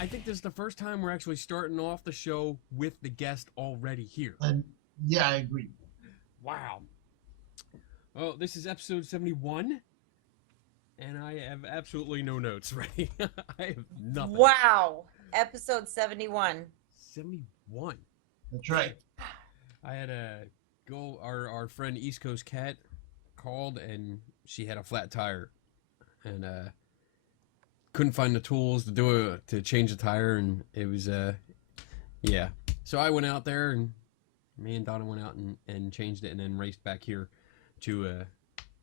I think this is the first time we're actually starting off the show with the guest already here. Yeah, I agree. Wow. Oh, this is episode 71, and I have absolutely no notes ready. I have nothing. Wow. Episode 71. 71. That's right. I had our friend East Coast Cat called, and she had a flat tire, and couldn't find the tools to change the tire, and it was yeah. So I went out there, and me and Donna went out and changed it, and then raced back here to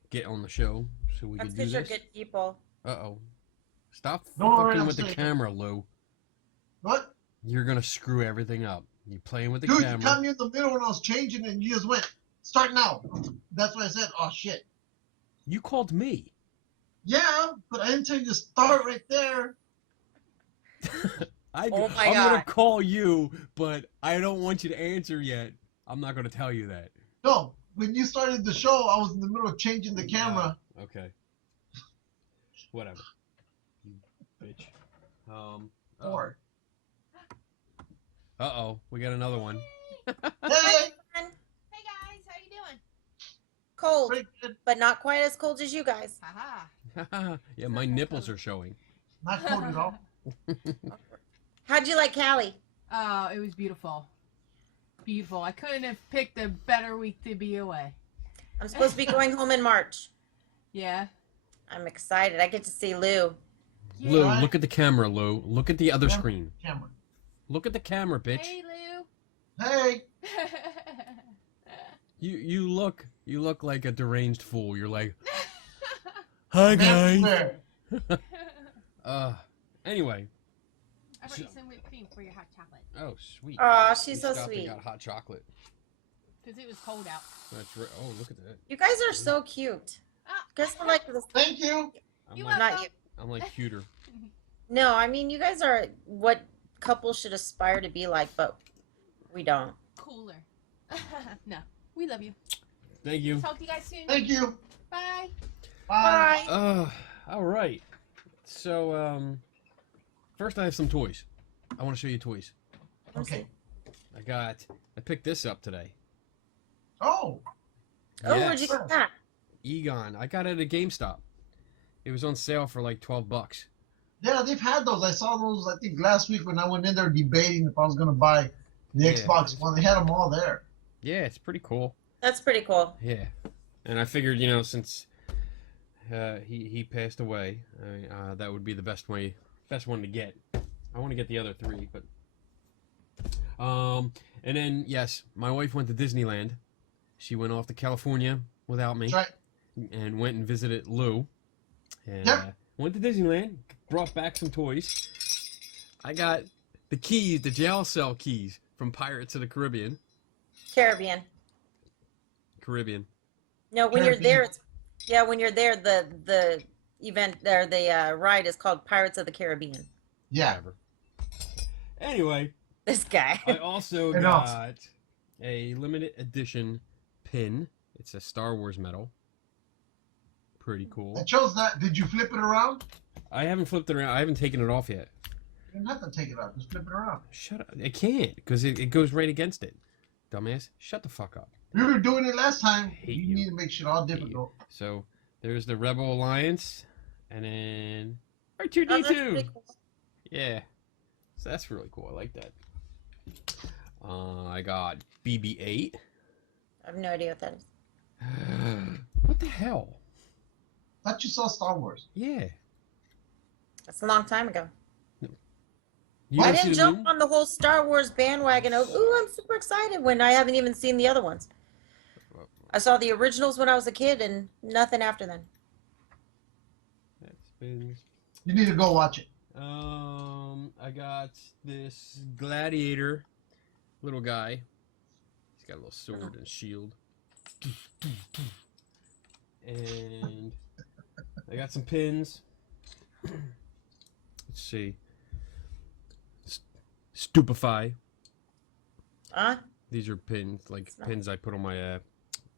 get on the show so we could do this. That's because you're good people. Uh-oh. Stop Don't worry, fucking I'm with the safe. camera, Lou. What? You're gonna screw everything up. You playing with the Dude, camera. you caught me in the middle when I was changing and you just went, start now. That's what I said. Oh, shit. You called me. Yeah, but I didn't tell you to start right there. I'm God. gonna call you, but I don't want you to answer yet. I'm not gonna tell you that. No, when you started the show, I was in the middle of changing the camera. Okay. Whatever. You bitch. Or, Uh-oh. We got another one. hey, Hey guys, how you doing? Cold, pretty good. but not quite as cold as you guys. Haha. Yeah, my nipples are showing. Not cold at all. How'd you like Cali? Oh, it was beautiful. Beautiful. I couldn't have picked a better week to be away. I'm supposed to be going home in March. Yeah. I'm excited. I get to see Lou. Lou, Yeah. look at the camera, Lou. Look at the other Yeah. screen. Camera. Look at the camera, bitch. Hey, Lou. Hey, You look like a deranged fool. You're like, hi man, guys. where? Anyway. I brought you some whipped cream for your hot chocolate. Oh, sweet. Aw, she's We so stopped and sweet. got hot chocolate. Because it was cold out. That's right. Oh, look at that. You guys are so cute. Oh. You guys are like this. Thank you. I'm You like, Not you. I'm like cuter. No, I mean, you guys are what couples should aspire to be like, but we don't. Cooler. No. We love you. Thank you. Talk to you guys soon. Thank you. Bye. Bye. Bye. All right. So, first I have some toys. I want to show you toys. Okay. I picked this up today. Oh, Oh, Yes. where'd you get that? Egon. I got it at GameStop. It was on sale for like $12. yeah, they've had those. I saw those, I think, last week when I went in there debating if I was going to buy the Yeah. Xbox One. They had them all there. Yeah, it's pretty cool. That's pretty cool. Yeah. And I figured, since he passed away, that would be the best one to get. I want to get the other three, but and then yes, my wife went to Disneyland. She went off to California without me. That's right. And went and visited Lou. And Yep. went to Disneyland, brought back some toys. I got the keys, the jail cell keys from Pirates of the Caribbean. Caribbean. No, when you're Caribbean. there, when you're there, the event there, the ride is called Pirates of the Caribbean. Yeah. Whatever. Anyway, This guy. I also And got also- a limited edition pin. It's a Star Wars medal. Pretty cool. I chose that. Did you flip it around? I haven't flipped it around. I haven't taken it off yet. You don't have to take it out. Just flip it around. Shut up. I can't because it goes right against it. Dumbass. Shut the fuck up. You were doing it last time. Hate You you. need to make shit all Hate you. difficult. So there's the Rebel Alliance, and then Oh, R2D2. that's pretty cool. Yeah, so that's really cool. I like that. I got BB-8. I have no idea what that is. What the hell? Thought you saw Star Wars. Yeah. That's a long time ago. You I didn't see didn't the jump movie? on the whole Star Wars bandwagon. Ooh, I'm super excited when I haven't even seen the other ones. I saw the originals when I was a kid and nothing after then. That's been. You need to go watch it. I got this gladiator little guy. He's got a little sword and shield. And I got some pins. Let's see. Stupefy. Huh? These are pins, like It's not- pins I put on my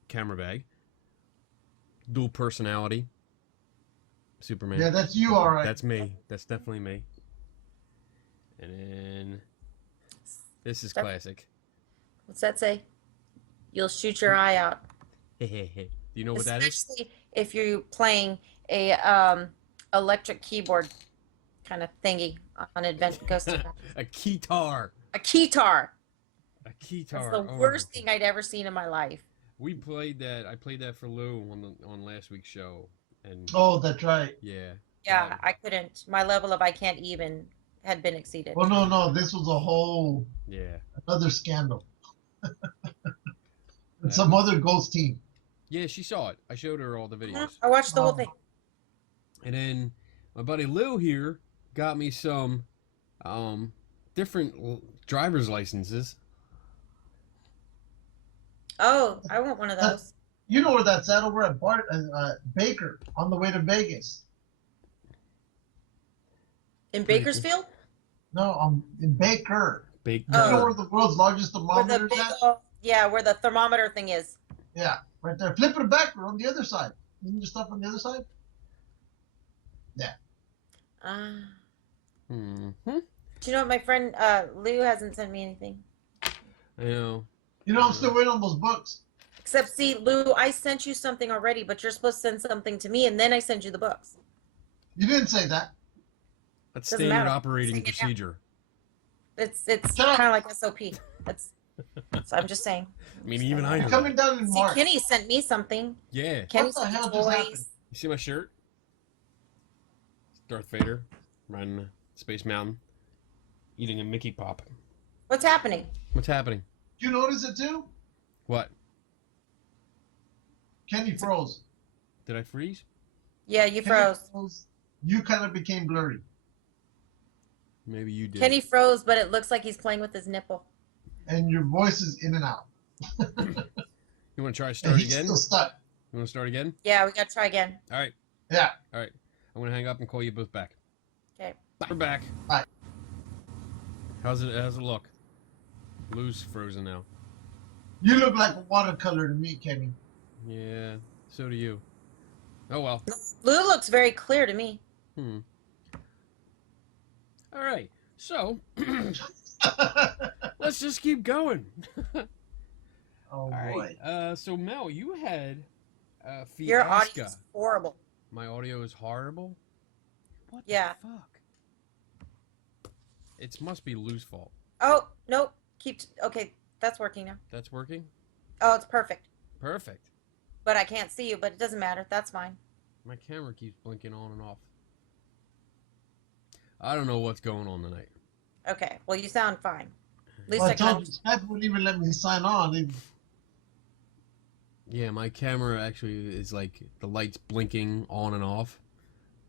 camera bag. Dual personality. Superman. Yeah, that's you, all right. That's me. That's definitely me. And then this is Start- classic. What's that say? You'll shoot your eye out. Do you know what that is? Especially if you're playing a electric keyboard kind of thingy on Ghost Adventures. A keytar. A keytar. A keytar. That's the Oh my worst God. thing I'd ever seen in my life. We played that. I played that for Lou on last week's show, and Oh, that's right. yeah. Yeah, I couldn't. My level of I can't even had been exceeded. Oh no, this was a whole Yeah. another scandal. And some other ghost team. Yeah, she saw it. I showed her all the videos. I watched the whole Oh. thing. And then my buddy Lou here got me some different driver's licenses. Oh, I want one of those. You know where that's at? Over at Baker on the way to Vegas. In pretty cool. Bakersfield? No, in Baker. Bake. You know Oh. where the world's largest Where thermometer the is big, at? yeah, where the thermometer thing is. Yeah, right there. Flip it backward on the other side. Isn't your stuff on the other side? Ah. Hmm. Do you know what, my friend Lou hasn't sent me anything. I know. You know, I'm still waiting on those books. Except, see, Lou, I sent you something already, but you're supposed to send something to me, and then I send you the books. You didn't say that. That's Doesn't standard matter. operating Sing it out. procedure. It's Shut up. kind of like SOP. That's. So I'm just saying. I mean, even I You're know. coming down in See, March. Kenny sent me something. Yeah. Kenny What the sent me hell just happened? toys. You see my shirt? It's Darth Vader riding Space Mountain, eating a Mickey Pop. What's happening? What's happening? You notice it too? What? Kenny froze. Did I freeze? Yeah, you Kenny froze. You kind of became blurry. Maybe you did. Kenny froze, but it looks like he's playing with his nipple. And your voice is in and out. You want to try to And start he's again? still stuck. You want to start again? Yeah, we gotta try again. All right. Yeah. All right. I'm gonna hang up and call you both back. Okay. We're back. Bye. How's it look? Lou's frozen now. You look like a watercolor to me, Kenny. Yeah. So do you. Oh well. Lou looks very clear to me. All right. So let's just keep going. Oh All boy. right. So Mel, you had Fiasco. Your audio is horrible. My audio is horrible. What Yeah. the fuck? It must be Lou's fault. Oh, nope. Okay, that's working now. That's working. Oh, it's perfect. Perfect. But I can't see you, but it doesn't matter. That's fine. My camera keeps blinking on and off. I don't know what's going on tonight. Okay, well, you sound fine. At least Well, I I can. told you, Skype wouldn't even let me sign on. Yeah, my camera actually is like the lights blinking on and off.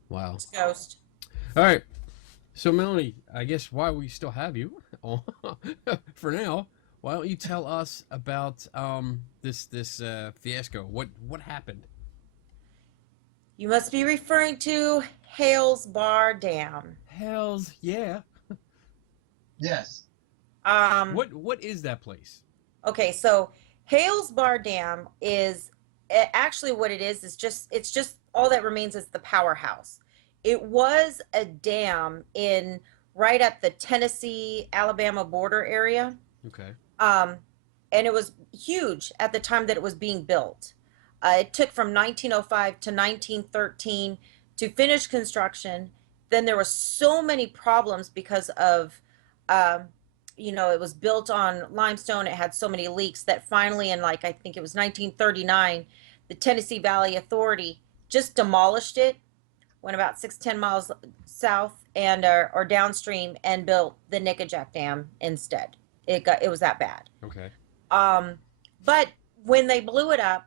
Wow. Ghost. All right. So Mellanie, I guess why we still have you for now. Why don't you tell us about this fiasco? What happened? You must be referring to Hales Bar Dam. Hells yeah. Yes. What is that place? Okay, so Hales Bar Dam is actually what it is just it's just all that remains is the powerhouse. It was a dam in right at the Tennessee-Alabama border area. Okay. And it was huge at the time that it was being built. It took from 1905 to 1913 to finish construction. Then there were so many problems because of, it was built on limestone. It had so many leaks that finally in I think it was 1939, the Tennessee Valley Authority just demolished it, went about 6-10 miles south and or downstream and built the Nickajack Dam instead. It was that bad. Okay. But when they blew it up,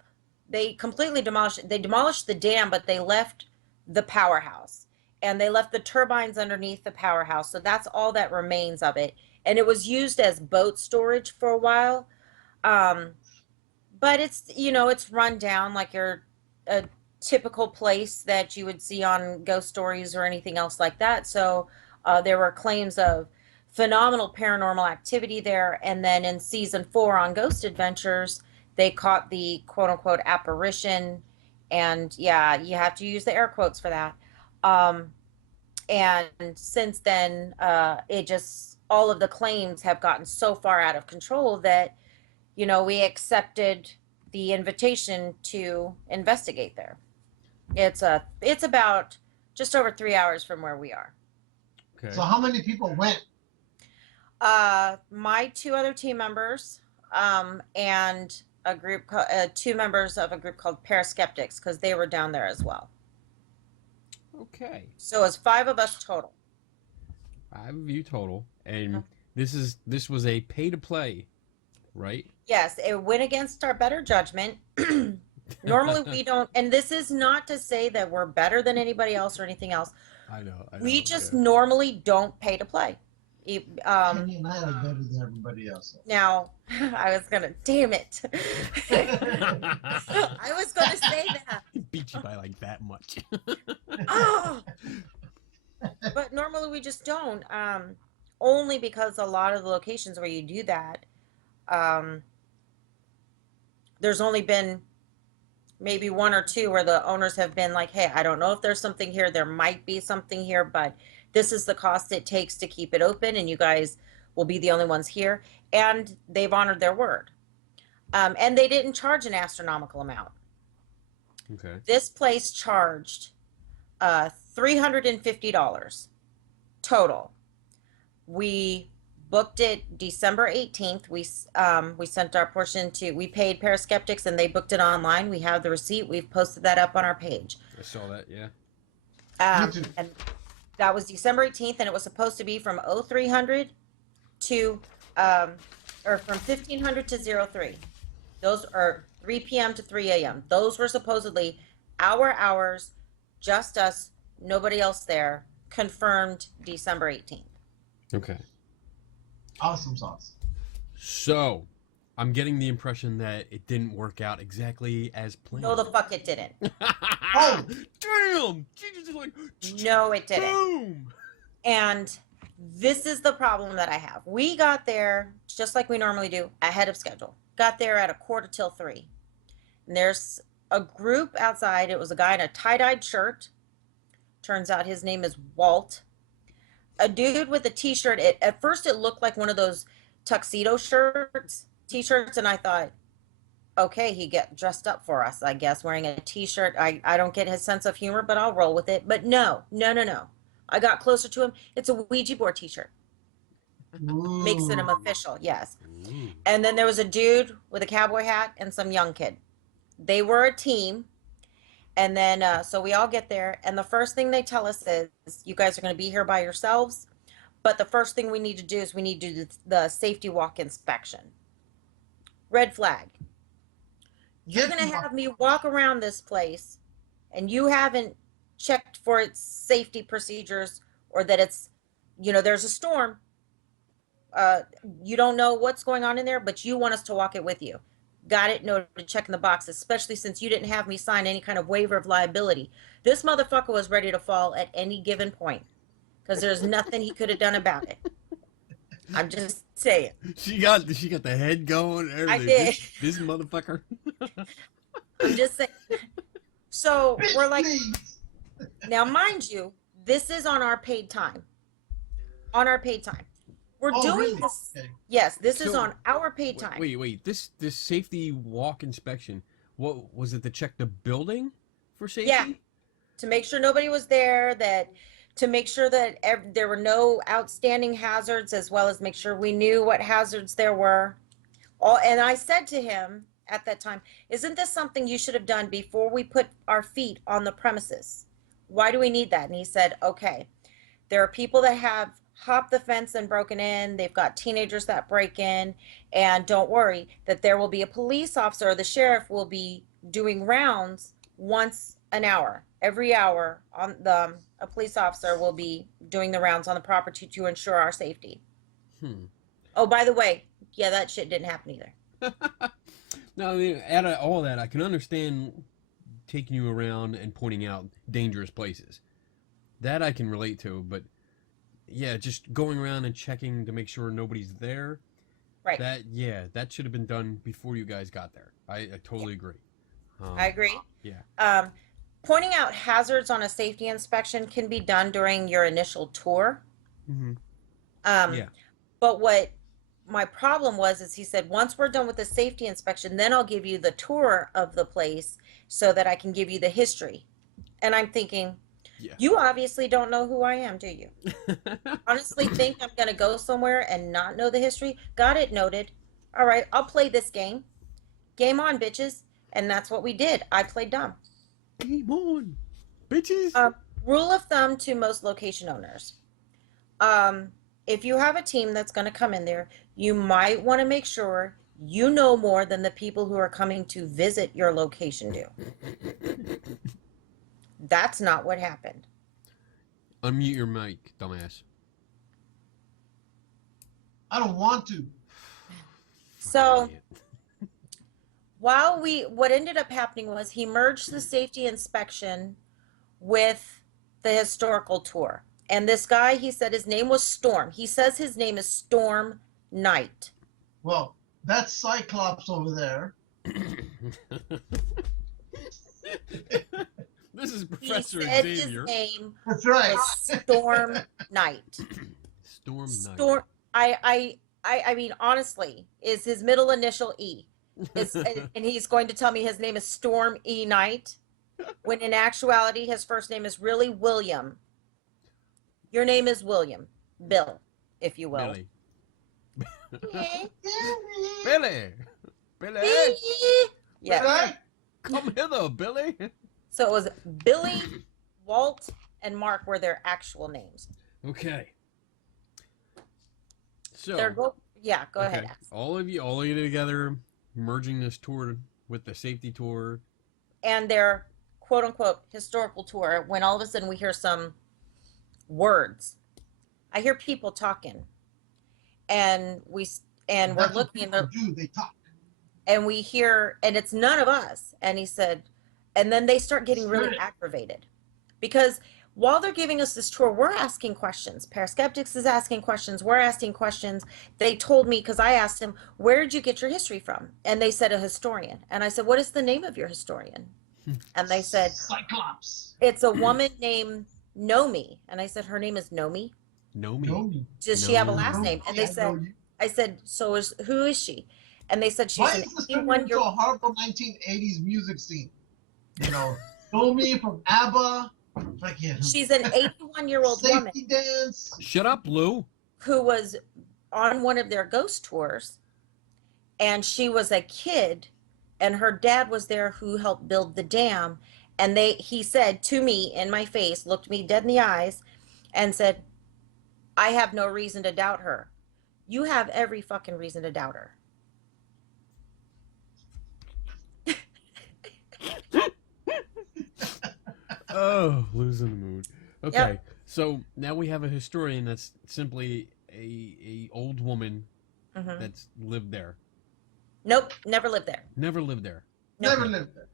they completely demolished it. They demolished the dam, but they left the powerhouse and they left the turbines underneath the powerhouse. So that's all that remains of it. And it was used as boat storage for a while. But it's run down like a typical place that you would see on ghost stories or anything else like that. So there were claims of phenomenal paranormal activity there. And then in season 4 on Ghost Adventures, they caught the quote unquote apparition. And yeah, you have to use the air quotes for that. And since then, it just, all of the claims have gotten so far out of control that, we accepted the invitation to investigate there. It's about just over 3 hours from where we are. Okay. So how many people went? My two other team members, and a group, two members of a group called ParaSkeptix, because they were down there as well. Okay. So it's 5 of us total. 5 of you total, and this was a pay to play, right? Yes, it went against our better judgment. Normally we don't, and this is not to say that we're better than anybody else or anything else. I know. We just normally don't pay to play. Kenny and I are better than everybody else. Now, I was gonna, damn it. I was gonna say that. Beat you by like that much. Oh! But normally we just don't. Only because a lot of the locations where you do that, there's only been maybe 1 or 2 where the owners have been like, hey, I don't know if there's something here. There might be something here, but this is the cost it takes to keep it open, and you guys will be the only ones here. And they've honored their word. And they didn't charge an astronomical amount. Okay. This place charged $350 total. We booked it December 18th. We sent our portion we paid ParaSkeptix, and they booked it online. We have the receipt. We've posted that up on our page. I saw that, yeah. And that was December 18th, and it was supposed to be from 0300 to, or from 1500 to 03. Those are 3 p.m. to 3 a.m. Those were supposedly our hours, just us, nobody else there, confirmed December 18th. Okay. Awesome sauce. So, I'm getting the impression that it didn't work out exactly as planned. No, the fuck it didn't. Oh! Damn! She just like, No, it didn't. boom! And this is the problem that I have. We got there, just like we normally do, ahead of schedule. Got there at 2:45. And there's a group outside. It was a guy in a tie-dyed shirt. Turns out his name is Walt. A dude with a t-shirt. At first it looked like one of those tuxedo t-shirts, and I thought, okay, he get dressed up for us, I guess, wearing a t-shirt. I don't get his sense of humor, but I'll roll with it. But no. I got closer to him. It's a Ouija board t-shirt. Makes it him official, yes. Ooh. And then there was a dude with a cowboy hat and some young kid. They were a team. And then, so we all get there, and the first thing they tell us is, you guys are going to be here by yourselves, but the first thing we need to do is we need to do the safety walk inspection. Red flag. You're going to have me walk around this place, and you haven't checked for its safety procedures, or that it's, there's a storm. You don't know what's going on in there, but you want us to walk it with you. Got it, noted, checking the box, especially since you didn't have me sign any kind of waiver of liability. This motherfucker was ready to fall at any given point, because there's nothing he could have done about it. I'm just saying. She got the head going. Everything. I did. This motherfucker. I'm just saying. So we're like, now mind you, this is on our paid time. On our paid time. We're doing really? this. Okay. Yes, this is So, on our paid time. Wait. This safety walk inspection. What was it? To check the building for safety? Yeah. To make sure nobody was there, to make sure that there were no outstanding hazards, as well as make sure we knew what hazards there were. And I said to him at that time, isn't this something you should have done before we put our feet on the premises? Why do we need that? And he said, okay, there are people that have hopped the fence and broken in. They've got teenagers that break in, and don't worry that there will be a police officer, or the sheriff will be doing rounds once an hour. Every hour a police officer will be doing the rounds on the property to ensure our safety. Oh, by the way, yeah, that shit didn't happen either. No, I mean, out of all that, I can understand taking you around and pointing out dangerous places. That I can relate to, but yeah, just going around and checking to make sure nobody's there. Right. That should have been done before you guys got there. I totally agree. I agree. Yeah. pointing out hazards on a safety inspection can be done during your initial tour. Mm-hmm. Yeah. But what my problem was is he said, once we're done with the safety inspection, then I'll give you the tour of the place so that I can give you the history. And I'm thinking, Yeah. you obviously don't know who I am, do you? Honestly think I'm going to go somewhere and not know the history? Got it, noted. All right, I'll play this game. Game on, bitches. And that's what we did. I played dumb. Game on, bitches. Rule of thumb to most location owners. If you have a team that's going to come in there, you might want to make sure you know more than the people who are coming to visit your location do. That's not what happened. Unmute your mic, dumbass. I don't want to. So what ended up happening was he merged the safety inspection with the historical tour. And this guy, he said his name was Storm. He says his name is Storm Knight. Well, that's Cyclops over there. This is Professor He said Xavier. his name That's right. was Storm Knight. Storm Knight. Storm. I mean, honestly, is his middle initial E? And he's going to tell me his name is Storm E. Knight, when in actuality his first name is really William. Your name is William, Bill, if you will. Billy. Billy. Billy. Yeah. Right? Come hither, Billy. So it was Billy, Walt, and Mark were their actual names. Okay. So. Go ahead. Ax. All of you together, merging this tour with the safety tour. And their quote unquote historical tour, when all of a sudden we hear some words. I hear people talking. And we're looking and they talk. and we hear, and it's none of us. And he said, and then they start getting really aggravated because while they're giving us this tour, we're asking questions. ParaSkeptix is asking questions. We're asking questions. They told me, because I asked him, where did you get your history from? And they said, a historian. And I said, what is the name of your historian? And they said, Cyclops. it's a woman named Nomi. And I said, her name is Nomi. Nomi. Does she have a last name? And they said, I said, who is she? And they said she's Why an is this turning 81 into year a horrible 1980s music scene? You know, Nomi from ABBA. She's an 81-year-old woman. Safety dance. Shut up, Lou. Who was on one of their ghost tours, and she was a kid, and her dad was there who helped build the dam. And he said to me in my face, looked me dead in the eyes, and said, I have no reason to doubt her. You have every fucking reason to doubt her. Oh, losing the mood. Okay, Yep. So now we have a historian that's simply a old woman that's lived there. Nope, never lived there. Never lived there. Nope. Never lived there.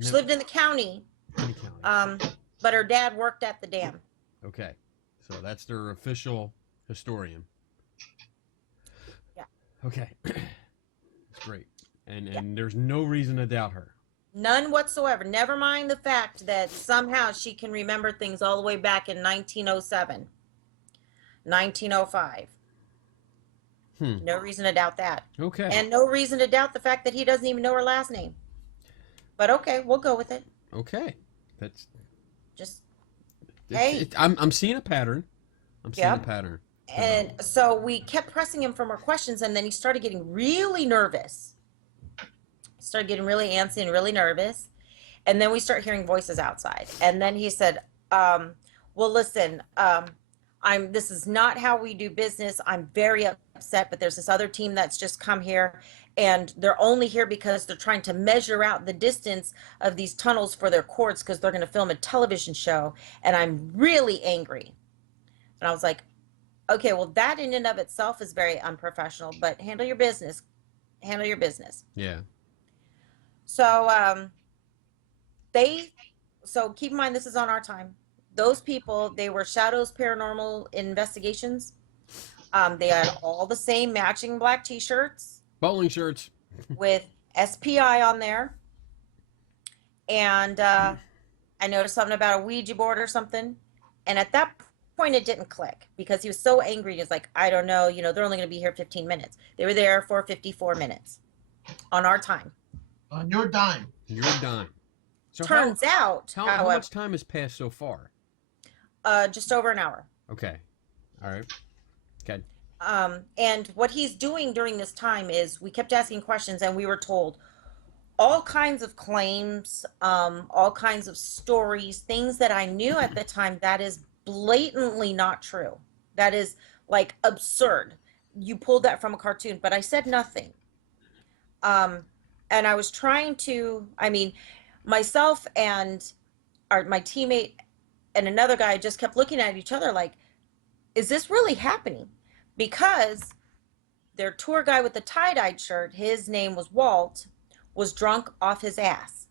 She lived in the county, In the county. but her dad worked at the dam. Okay, so that's their official historian. Yeah. Okay, that's great, and there's no reason to doubt her. None whatsoever. Never mind the fact that somehow she can remember things all the way back in 1907, 1905. No reason to doubt that. Okay. And no reason to doubt the fact that he doesn't even know her last name. But okay, we'll go with it. Okay, that's Just, hey. I'm seeing a pattern. I'm seeing a Yep. pattern. And so we kept pressing him for more questions, and then he started getting really nervous. Started getting really antsy and really nervous. And then we start hearing voices outside. And then he said, well, listen, this is not how we do business. I'm very upset, but there's this other team that's just come here, and they're only here because they're trying to measure out the distance of these tunnels for their cords because they're going to film a television show, and I'm really angry. And I was like, okay, well, that in and of itself is very unprofessional, but handle your business. Handle your business. Yeah. So so keep in mind, this is on our time. Those people, they were Shadows Paranormal Investigations. They had all the same matching black t-shirts Bowling shirts. with SPI on there. And I noticed something about a Ouija board or something. And at that point, it didn't click because he was so angry. He was like, I don't know, they're only going to be here 15 minutes. They were there for 54 minutes on our time. On your dime. Your dime. So Turns out, how however, much time has passed so far? just over an hour. Okay. All right. Okay. And what he's doing during this time is we kept asking questions and we were told all kinds of claims, all kinds of stories, things that I knew at the time that is blatantly not true. That is like absurd. You pulled that from a cartoon, but I said nothing. And I was trying to, myself and my teammate and another guy just kept looking at each other like, is this really happening? Because their tour guy with the tie-dyed shirt, his name was Walt, was drunk off his ass.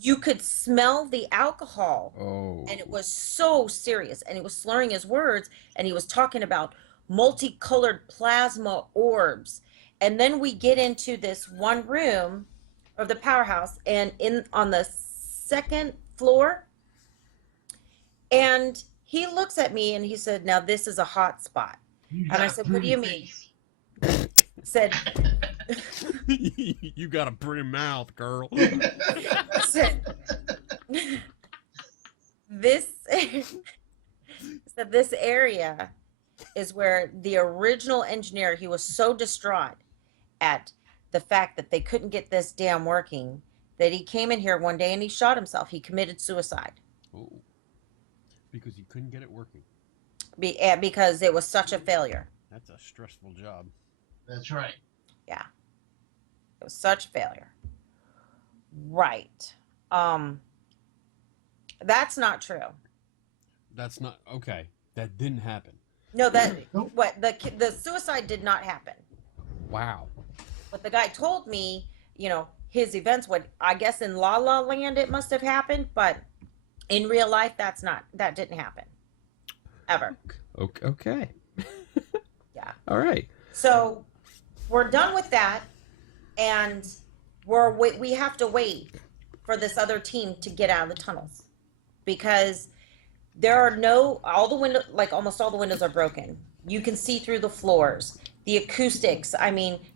You could smell the alcohol. Oh. And it was so serious. And he was slurring his words and he was talking about multicolored plasma orbs. And then we get into this one room of the powerhouse and on the second floor. And he looks at me and he said, now this is a hot spot. And I said, what do you mean? He said, you got a pretty mouth, girl. said, this area is where the original engineer, he was so distraught at the fact that they couldn't get this dam working that he came in here one day and he shot himself. He committed suicide. Oh. Because you couldn't get it working. Because it was such a failure. That's a stressful job. That's right. Yeah. It was such a failure. Right. That's not true. That's not okay. That didn't happen. No, Nope. what the suicide did not happen. Wow. But the guy told me, his events would, I guess in La La Land it must have happened, but in real life that didn't happen. Ever. Okay. Yeah. All right. So we're done with that, and we have to wait for this other team to get out of the tunnels because there are all the windows, like almost all the windows are broken. You can see through the floors. The acoustics,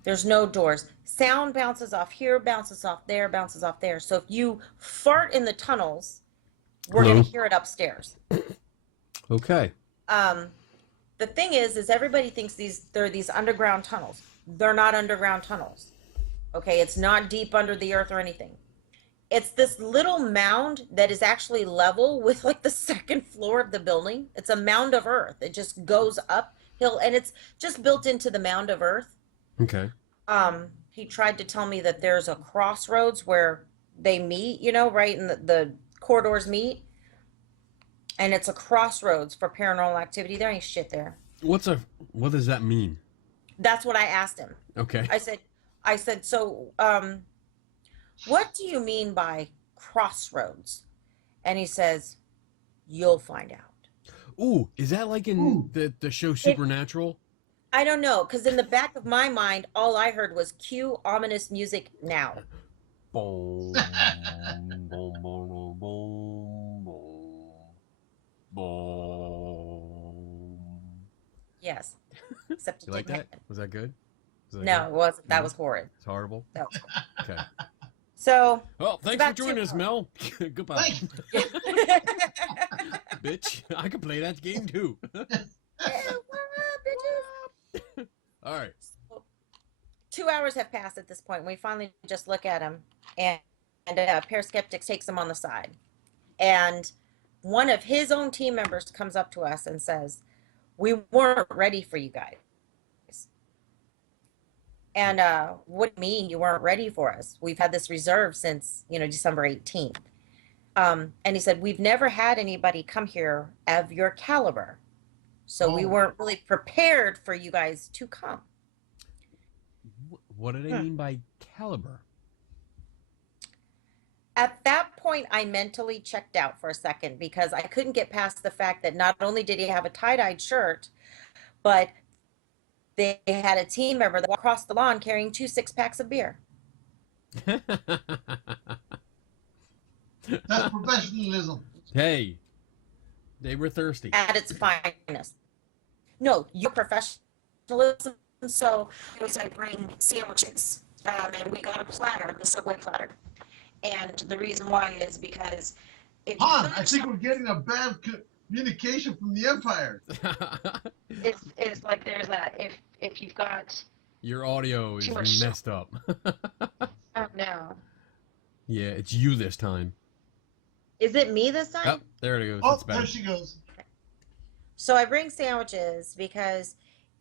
there's no doors. Sound bounces off here, bounces off there, bounces off there. So if you fart in the tunnels, we're Hello? going to hear it upstairs. Okay. The thing is everybody thinks there are these underground tunnels. They're not underground tunnels. Okay, it's not deep under the earth or anything. It's this little mound that is actually level with like the second floor of the building. It's a mound of earth. It just goes uphill and it's just built into the mound of earth. Okay. He tried to tell me that there's a crossroads where they meet, right in the corridors meet. And it's a crossroads for paranormal activity. There ain't shit there. What does that mean? That's what I asked him. Okay. I said, so what do you mean by crossroads? And he says, you'll find out. Ooh, is that like in the show Supernatural? I don't know, because in the back of my mind, all I heard was cue ominous music now. Boom, boom, boom, boom, boom, boom. Yes. Except it You like didn't that? happen. Was that good? No, it wasn't. That No? was horrid. It's horrible. That was horrid. Okay. So. Well, thanks for about joining 2 us, Mel. Goodbye. Thanks. Bitch, I can play that game too. All right. 2 hours have passed at this point. We finally just look at him, and ParaSkeptix takes him on the side. And one of his own team members comes up to us and says, we weren't ready for you guys. And what do you mean you weren't ready for us? We've had this reserve since, December 18th. And he said, we've never had anybody come here of your caliber. So we weren't really prepared for you guys to come. What did I mean by caliber? At that point, I mentally checked out for a second because I couldn't get past the fact that not only did he have a tie-dyed shirt, but they had a team member that walked across the lawn carrying 2 6-packs of beer. That's professionalism. Hey, they were thirsty. At its finest. No, your professionalism. So it was like bring sandwiches, and we got a platter, the Subway platter. And the reason why is because if you Han, I finish think we're getting a bad communication from the Empire. it's like there's a if you've got Your audio too is much messed up. oh no. Yeah, it's you this time. Is it me this time? Oh, there it goes. Oh, It's back. there she goes. So I bring sandwiches because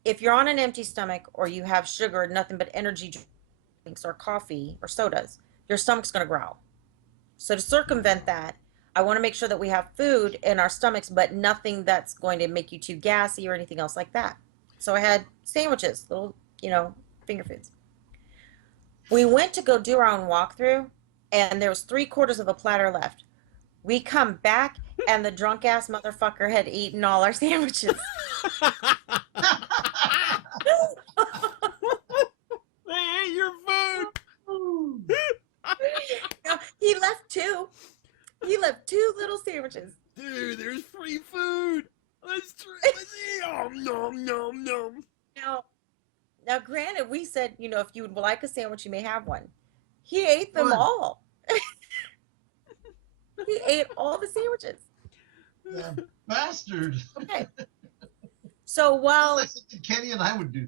if you're on an empty stomach or you have sugar, nothing but energy drinks or coffee or sodas, your stomach's going to growl. So to circumvent that, I want to make sure that we have food in our stomachs, but nothing that's going to make you too gassy or anything else like that. So I had sandwiches, little, finger foods. We went to go do our own walkthrough, and there was 3/4 of a platter left. We come back, and the drunk ass motherfucker had eaten all our sandwiches. They ate your food. No, he left two. He left 2 little sandwiches. Dude, there's free food. Let's eat. Oh, nom, nom, nom. Now, granted, we said, if you would like a sandwich, you may have one. He ate them Good. all. He ate all the sandwiches. Yeah, bastard. Okay. So while Like something Kenny and I would do.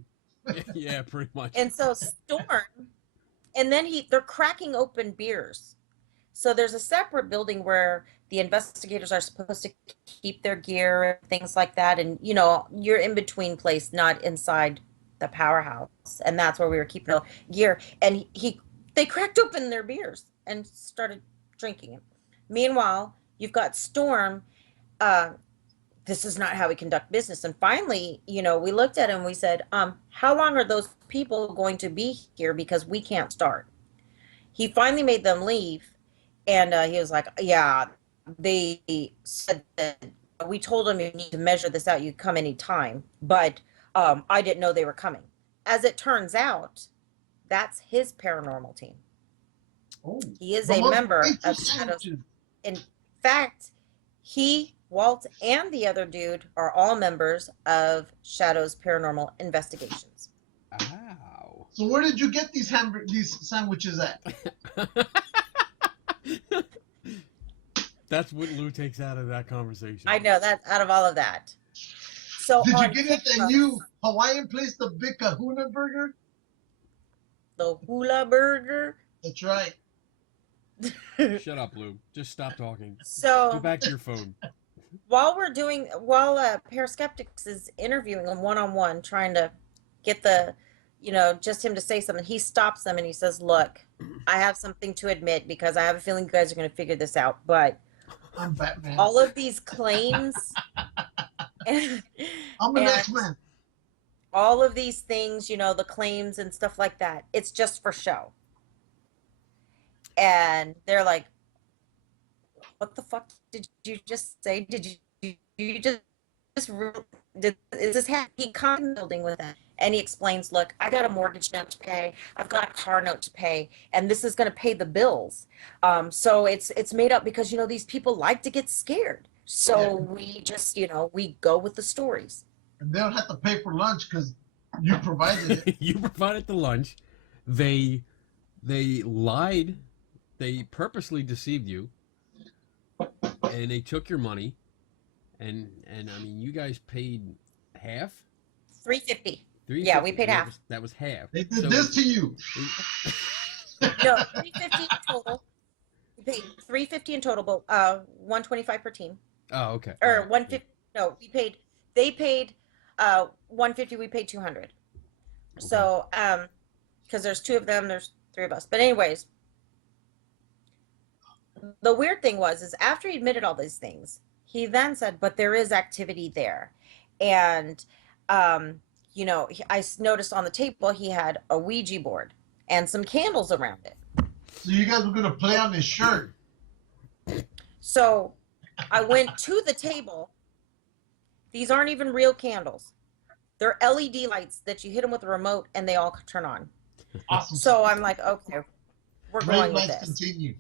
Yeah, pretty much. and so Storm, and then they're cracking open beers. So there's a separate building where the investigators are supposed to keep their gear and things like that, and you're in between place, not inside the powerhouse, and that's where we were keeping the gear. And they cracked open their beers and started drinking it. Meanwhile, you've got Storm. This is not how we conduct business. And finally, we looked at him. We said, how long are those people going to be here? Because we can't start. He finally made them leave. And he was like, yeah, they said that we told them you need to measure this out. You come anytime. But I didn't know they were coming. As it turns out, that's his paranormal team. Oh, He is but a what member ate the of Shadows. sandwiches? In fact, he, Walt, and the other dude are all members of Shadow's Paranormal Investigations. Ow. So where did you get these sandwiches at? That's what Lou takes out of that conversation. I know that's out of all of that. So Did you on get it at the Facebook, new Hawaiian place, the Big Kahuna Burger? the Hula Burger. That's right. Shut up, Lou. Just stop talking. Go So back to your phone. while ParaSkeptix is interviewing him one-on-one, trying to get just him to say something, he stops them and he says, look, I have something to admit because I have a feeling you guys are going to figure this out, but I'm Batman. all of these claims and I'm an X-Man. all of these things, the claims and stuff like that, it's just for show. And they're like, what the fuck did you just say? Did you just is this he comes in the building with it, and he explains, look, I got a mortgage note to pay, I've got a car note to pay, and this is going to pay the bills. So it's made up because these people like to get scared, so we just we go with the stories. And they don't have to pay for lunch because you provided it. You provided the lunch. They lied. They purposely deceived you. And they took your money. And I mean, you guys paid half? $350. $350. Yeah, we paid half. That was half. They did this to you. No, $350 in total. We paid $350 in total, but $125 per team. Oh, okay. Or All right. $150. No, they paid $150. We paid $200. Okay. So because there's 2 of them, there's 3 of us. But anyways, the weird thing is after he admitted all these things, he then said, but there is activity there. And I noticed on the table he had a Ouija board and some candles around it. So you guys were going to play on his shirt. So I went to the table. These aren't even real candles. They're LED lights that you hit them with a remote and they all turn on. Awesome. So I'm like, okay, we're Red going with lights this. continue.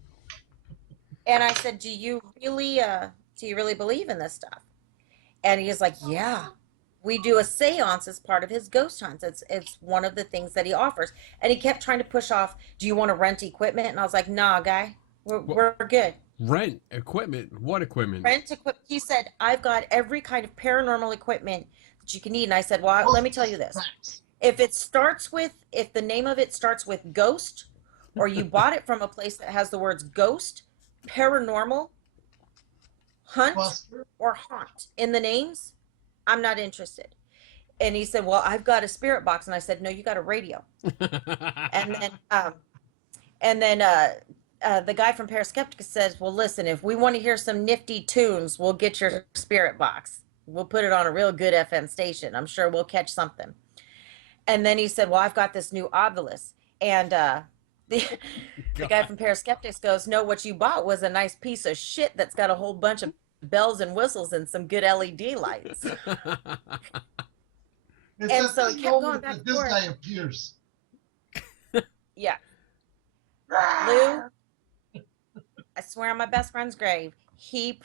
And I said, do you really believe in this stuff? And he's like, yeah, we do a seance as part of his ghost hunts. It's one of the things that he offers. And he kept trying to push off, do you want to rent equipment? And I was like, nah, guy, we're good. Rent equipment? What equipment? Rent equipment. He said, I've got every kind of paranormal equipment that you can need. And I said, well, let me tell you this. If the name of it starts with ghost, or you bought it from a place that has the words ghost, paranormal, hunt, or haunt in the names, I'm not interested. And he said, well, I've got a spirit box. And I said, no, you got a radio. And then the guy from ParaSkeptix says, well, listen, if we want to hear some nifty tunes, we'll get your spirit box. We'll put it on a real good FM station. I'm sure we'll catch something. And then he said, well, I've got this new obelisk. And the guy from ParaSkeptix goes, no, what you bought was a nice piece of shit that's got a whole bunch of bells and whistles and some good LED lights. And so it kept going back and forth. This guy appears. Yeah. Lou, I swear on my best friend's grave, he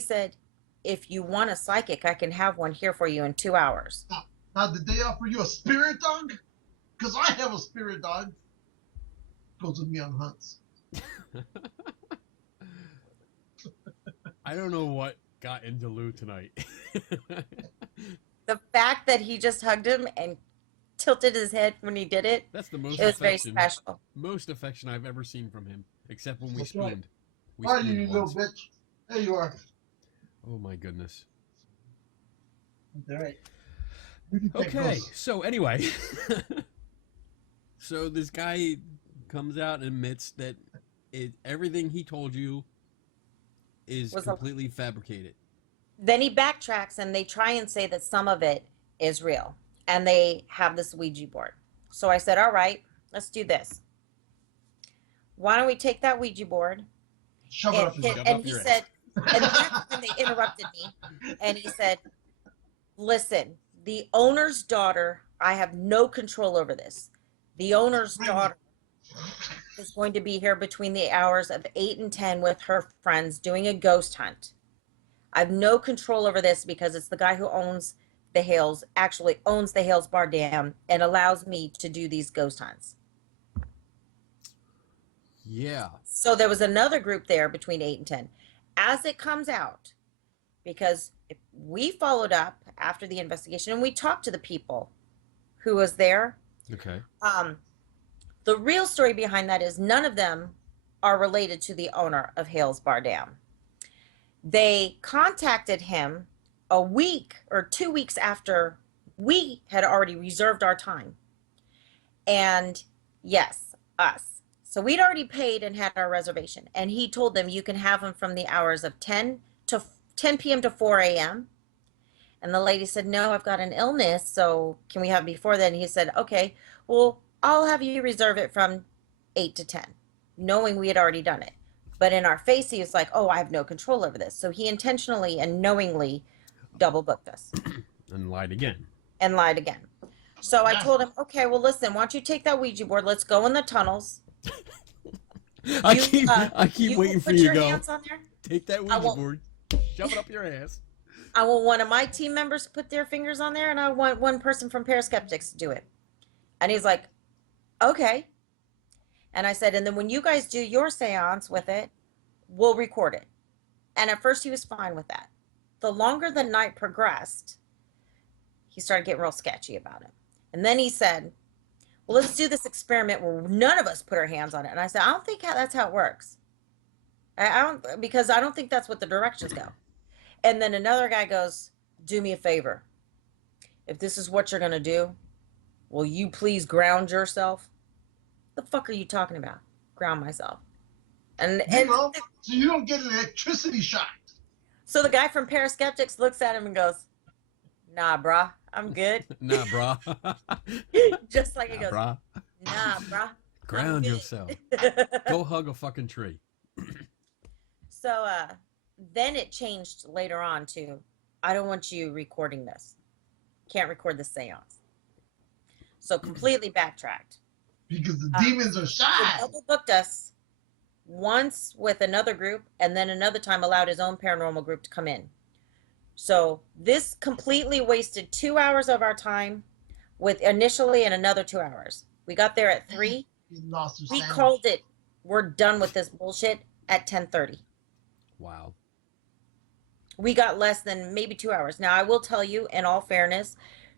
said, if you want a psychic, I can have one here for you in 2 hours. Now, did they offer you a spirit dog? Because I have a spirit dog. Goes with me on hunts. I don't know what got into Lou tonight. The fact that he just hugged him and tilted his head when he did it. That's the most It was very special. Most affection I've ever seen from him, except when we That's right. spooned. Why are you, you little bitch? There you are. Oh my goodness. All right. Okay, so anyway. So this guy comes out and admits that everything he told you is completely fabricated. Then he backtracks and they try and say that some of it is real. And they have this Ouija board. So I said, all right, let's do this. Why don't we take that Ouija board? Shove it up his ass. And he said, and that's when they interrupted me. And he said, listen, the owner's daughter, I have no control over this. The owner's daughter is going to be here between the hours of 8 and 10 with her friends doing a ghost hunt. I have no control over this because it's the guy who owns the Hales, actually owns the Hales Bar Dam and allows me to do these ghost hunts. Yeah. So there was another group there between 8 and 10. As it comes out, because we followed up after the investigation and we talked to the people who was there. Okay. The real story behind that is none of them are related to the owner of Hales Bar Dam. They contacted him a week or 2 weeks after we had already reserved our time. And yes, us. So we'd already paid and had our reservation. And he told them you can have them from the hours of 10 p.m. to 4 a.m. And the lady said, no, I've got an illness. So can we have it before then? He said, okay, well, I'll have you reserve it from 8 to 10, knowing we had already done it. But in our face, he was like, oh, I have no control over this. So he intentionally and knowingly double booked us. And lied again. And lied again. So I told him, okay, well, listen, why don't you take that Ouija board? Let's go in the tunnels. I keep waiting for you to Put go. your hands on there. Take that Ouija board, shove it up your ass. I want one of my team members to put their fingers on there, and I want one person from ParaSkeptix to do it. And he's like, okay. And I said, and then when you guys do your seance with it, we'll record it. And at first he was fine with that. The longer the night progressed, he started getting real sketchy about it. And then he said, well, let's do this experiment where none of us put our hands on it. And I said, I don't think that's how it works. Because I don't think that's what the directions go. And then another guy goes, do me a favor. If this is what you're going to do, will you please ground yourself? The fuck are you talking about? Ground myself. And so you don't get an electricity shock. So the guy from ParaSkeptix looks at him and goes, nah, brah, I'm good. Nah, brah. Just like he goes, brah. nah, brah. Ground yourself. Go hug a fucking tree. So then it changed later on to, I don't want you recording this. Can't record the seance. So completely backtracked. Because the demons are shy. So double booked us once with another group, and then another time allowed his own paranormal group to come in. So this completely wasted 2 hours of our time with initially and another 2 hours. We got there at 3. You lost your We sandwich. called it, we're done with this bullshit at 10:30. Wow. We got less than maybe 2 hours. Now, I will tell you, in all fairness,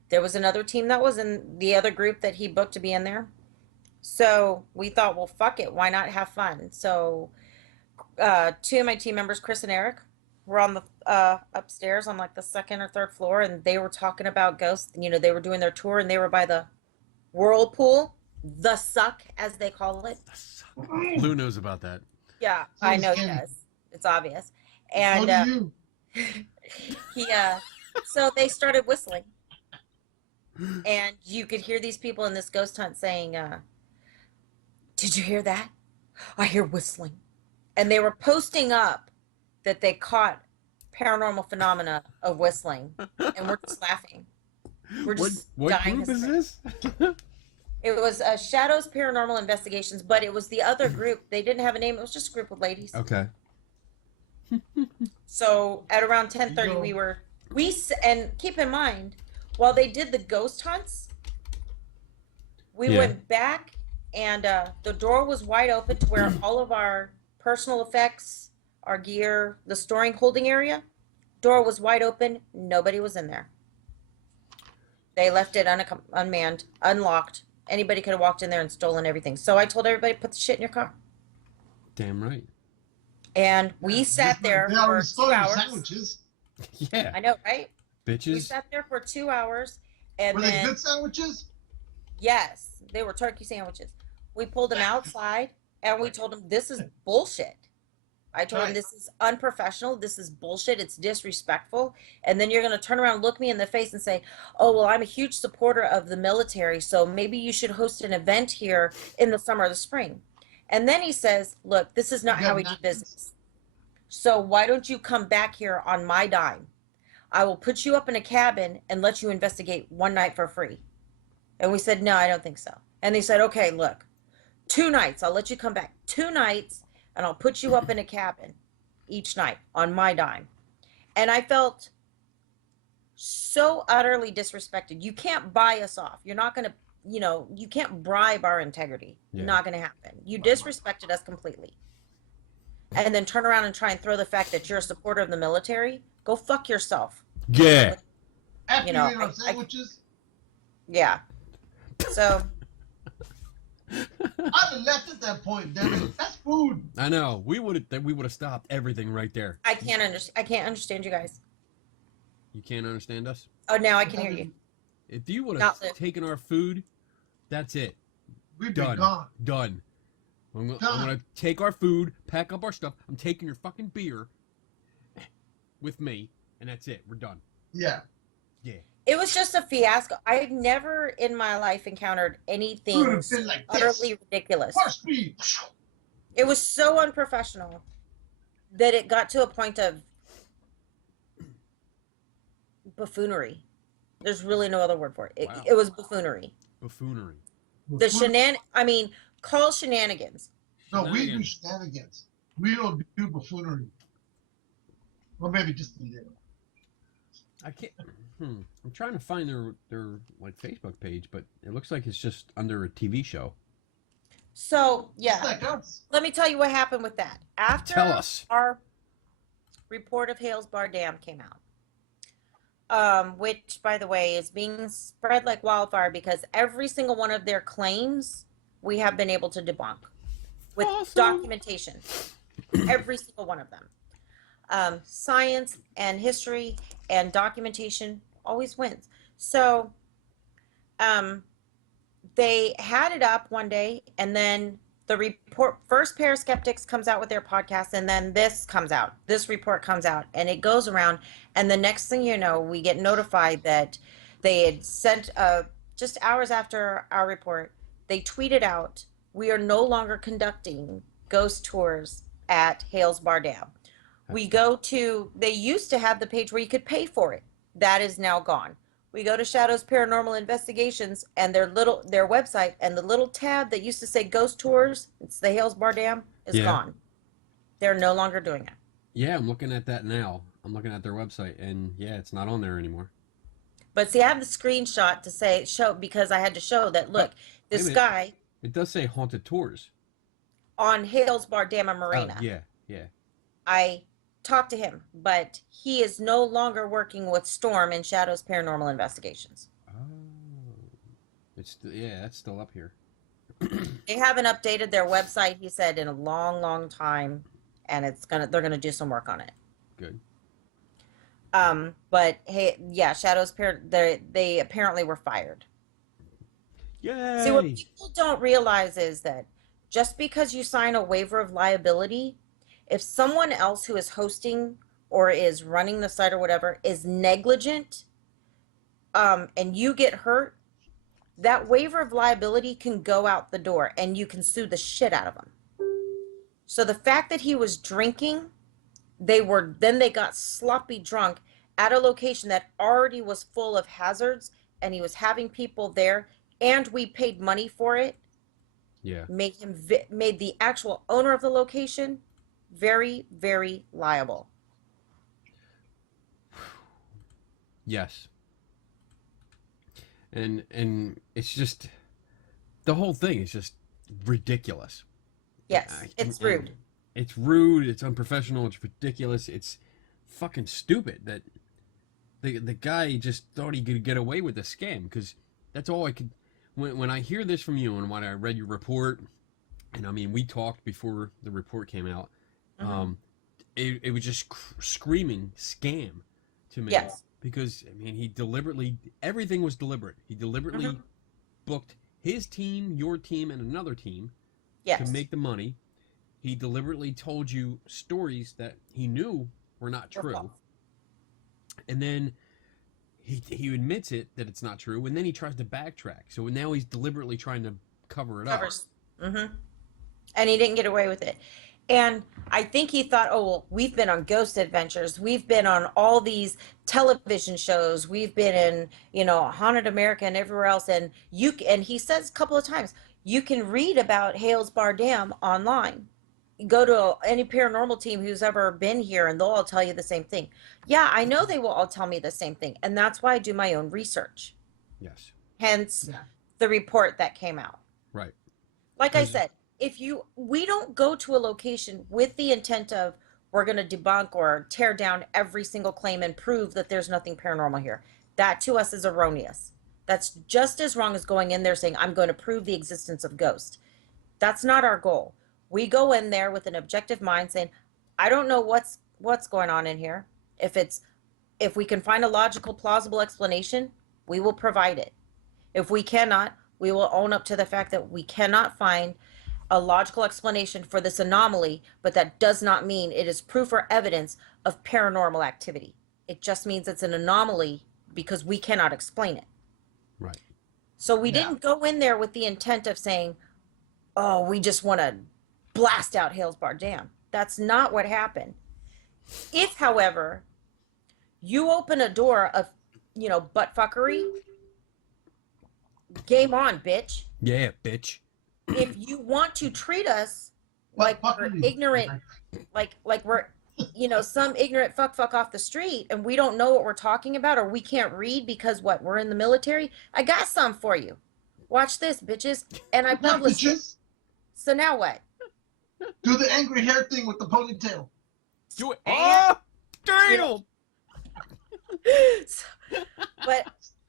there was another team that was in the other group that he booked to be in there. So we thought, well, fuck it. Why not have fun? So 2 of my team members, Chris and Eric, were on the upstairs on like the second or third floor, and they were talking about ghosts. You know, they were doing their tour, and they were by the whirlpool, the suck, as they call it. Lou knows about that. Yeah, So I does know he Kenny. does. It's obvious. So And do you. he so they started whistling, and you could hear these people in this ghost hunt saying, did you hear that? I hear whistling. And they were posting up that they caught paranormal phenomena of whistling, and we're just laughing. We're just What dying group is hysterical. this? It was Shadows Paranormal Investigations, but it was the other group. They didn't have a name. It was just a group of ladies. Okay. So at around 10:30, and keep in mind, while they did the ghost hunts, we Yeah. went back, and the door was wide open to where all of our personal effects, our gear, the storing holding area, door was wide open. Nobody was in there. They left it unmanned, unlocked. Anybody could have walked in there and stolen everything. So I told everybody, put the shit in your car. Damn right. And we sat there They for already 2 stole your hours. sandwiches. Yeah. I know, right? We Bitches. sat there for 2 hours, and Were they then good sandwiches? yes, they were turkey sandwiches. We pulled them outside, and we told them this is bullshit. I told them Right. this is unprofessional. This is bullshit. It's disrespectful. And then you're going to turn around, look me in the face, and say, "Oh, well, I'm a huge supporter of the military, so maybe you should host an event here in the summer or the spring." And then he says, "Look, this is not You how have we do napkins? business. So why don't you come back here on my dime? I will put you up in a cabin and let you investigate one night for free." And we said, "No, I don't think so." And they said, "Okay, look, 2 nights. I'll let you come back 2 nights, and I'll put you up in a cabin each night on my dime." And I felt so utterly disrespected. You can't buy us off. You're not going to, you can't bribe our integrity. Yeah. Not going to happen. You disrespected us completely. And then turn around and try and throw the fact that you're a supporter of the military. Go fuck yourself. Yeah. After You you, know, ate our sandwiches, Yeah. So I'd have left at that point. That's food. I know. We would have stopped everything right there. I can't understand you guys. You can't understand us? Oh, now I can hear you. If you would Not have Lou. taken our food, that's it. We'd Done. be gone. Done. I'm Done. gonna take our food, pack up our stuff. I'm taking your fucking beer with me, and that's it. We're done. Yeah. Yeah. It was just a fiasco. I've never in my life encountered We would anything have been like this. utterly ridiculous. Horse speed. It was so unprofessional that it got to a point of buffoonery. There's really no other word for it. Wow. It was buffoonery. Buffoonery. Call shenanigans. No, we do Shenanigans. shenanigans. We don't do buffoonery. Or maybe just a little. I can't. I'm trying to find their like Facebook page, but it looks like it's just under a TV show. So yeah, Just like us. let me tell you what happened with that. After Tell us. our report of Hales Bar Dam came out, which, by the way, is being spread like wildfire because every single one of their claims we have been able to debunk with Awesome. documentation. Every single one of them. Science and history and documentation always wins. So they had it up one day, and then the report, first ParaSkeptix comes out with their podcast, and then this report comes out, and it goes around, and the next thing you know, we get notified that they had sent, just hours after our report, they tweeted out, "We are no longer conducting ghost tours at Hales Bar Dam." They used to have the page where you could pay for it. That is now gone. We go to Shadows Paranormal Investigations and their website, and the little tab that used to say ghost tours, it's the Hales Bar Dam, is Yeah. gone. They're no longer doing it. Yeah, I'm looking at that now. I'm looking at their website, and yeah, it's not on there anymore. But see, I have the screenshot to show because I had to show that, Oh, look, wait a this minute. guy It does say haunted tours. on Hales Bar Dam and Oh, Marina. yeah, yeah. I talked to him, but he is no longer working with Storm and Shadows Paranormal Investigations. Oh, yeah, that's still up here. They haven't updated their website, he said, in a long, long time, and they're gonna do some work on it. Good. But hey, yeah, they apparently were fired. Yay! See, what people don't realize is that just because you sign a waiver of liability, if someone else who is hosting or is running the site or whatever is negligent, and you get hurt, that waiver of liability can go out the door and you can sue the shit out of them. So the fact that he was drinking, they got sloppy drunk at a location that already was full of hazards, and he was having people there, and we paid money for it. Yeah. Made the actual owner of the location very, very liable. Yes. And it's just the whole thing is just ridiculous. Yes, it's rude. It's rude, it's unprofessional, it's ridiculous, it's fucking stupid that the guy just thought he could get away with a scam, because that's all I could when I hear this from you and when I read your report, and I mean we talked before the report came out, it was just screaming scam to me. Yes. Because I mean everything was deliberate. He deliberately booked his team, your team, and another team to make the money. He deliberately told you stories that he knew were not true. And then he admits that it's not true, and then he tries to backtrack. So now he's deliberately trying to cover it up. And he didn't get away with it. And I think he thought, oh, well, we've been on Ghost Adventures. We've been on all these television shows. We've been in, Haunted America and everywhere else. And he says a couple of times, you can read about Hales Bar Dam online. Go to any paranormal team who's ever been here and they'll all tell you the same thing. Yeah, I know they will all tell me the same thing. And that's why I do my own research. Yes. Hence the report that came out. Right. Like I said, we don't go to a location with the intent of we're going to debunk or tear down every single claim and prove that there's nothing paranormal here. That to us is erroneous. That's just as wrong as going in there saying, I'm going to prove the existence of ghosts. That's not our goal. We go in there with an objective mind saying, I don't know what's going on in here. If we can find a logical, plausible explanation, we will provide it. If we cannot, we will own up to the fact that we cannot find a logical explanation for this anomaly, but that does not mean it is proof or evidence of paranormal activity. It just means it's an anomaly because we cannot explain it. Right. So we didn't go in there with the intent of saying, oh, we just want to blast out Hales Bar Dam. That's not what happened. If, however, you open a door of, butt fuckery, game on, bitch. Yeah, bitch. If you want to treat us like we're ignorant, like we're, some ignorant fuck off the street and we don't know what we're talking about, or we can't read because we're in the military, I got some for you. Watch this, bitches. And I published it. So now what? Do the angry hair thing with the ponytail. Do it. Oh, damn! But,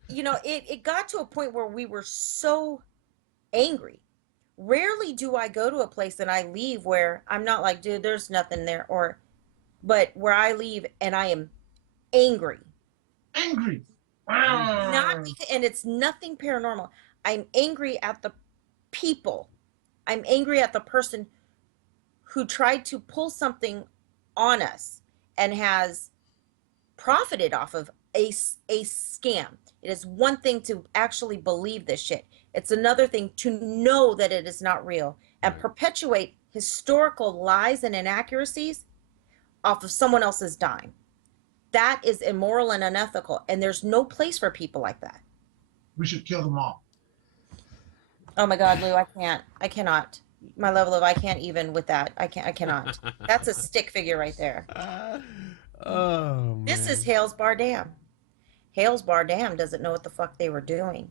it got to a point where we were so angry. Rarely do I go to a place and I leave where I'm not like, dude, there's nothing there, but where I leave and I am angry. Angry. And it's nothing paranormal. I'm angry at the people. I'm angry at the person who tried to pull something on us and has profited off of a scam. It is one thing to actually believe this shit. It's another thing to know that it is not real and perpetuate historical lies and inaccuracies off of someone else's dime. That is immoral and unethical, and there's no place for people like that. We should kill them all. Oh my God, Lou, I cannot. My level of I can't even with that. I cannot. That's a stick figure right there. Oh man. This is Hales Bar Dam. Hales Bar Dam doesn't know what the fuck they were doing.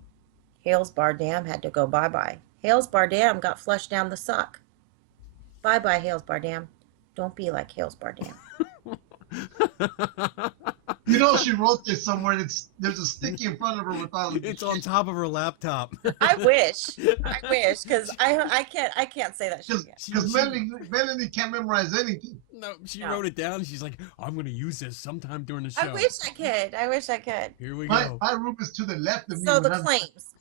Hales Bar Dam had to go bye-bye. Hales Bar Dam got flushed down the suck. Bye-bye, Hales Bar Dam. Don't be like Hales Bar Dam. You know, she wrote this somewhere. There's a sticky in front of her without. It's on top of her laptop. I wish, because I can't say that shit again. Because Mellanie can't memorize anything. No, she wrote it down. She's like, I'm gonna use this sometime during the show. I wish I could. Here we My go. room is to the left of me. So the claims.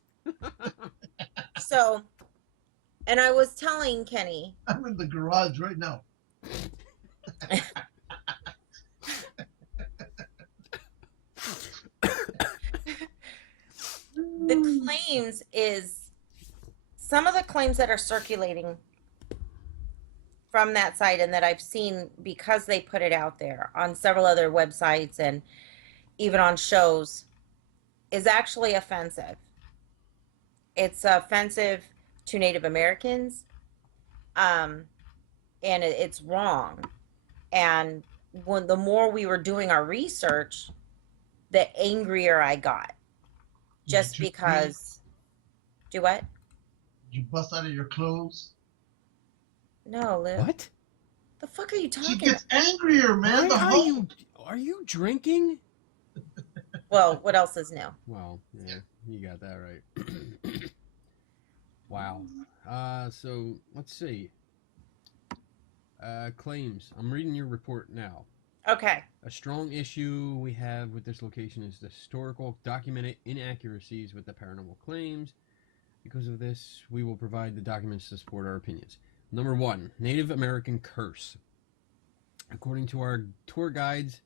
So, and I was telling Kenny. I'm in the garage right now. The claims is some of the claims that are circulating from that site and that I've seen because they put it out there on several other websites and even on shows is actually offensive. It's offensive to Native Americans, and it's wrong. And when the more we were doing our research, the angrier I got. Just because. Do what? Did you bust out of your clothes? No, Lou. What? The fuck are you talking She gets about? angrier, man. Are you drinking? Well, what else is new? Well, yeah, you got that right. Wow. So let's see. Claims. I'm reading your report now. Okay. A strong issue we have with this location is the historical documented inaccuracies with the paranormal claims. Because of this, we will provide the documents to support our opinions. Number 1, Native American curse. According to our tour guides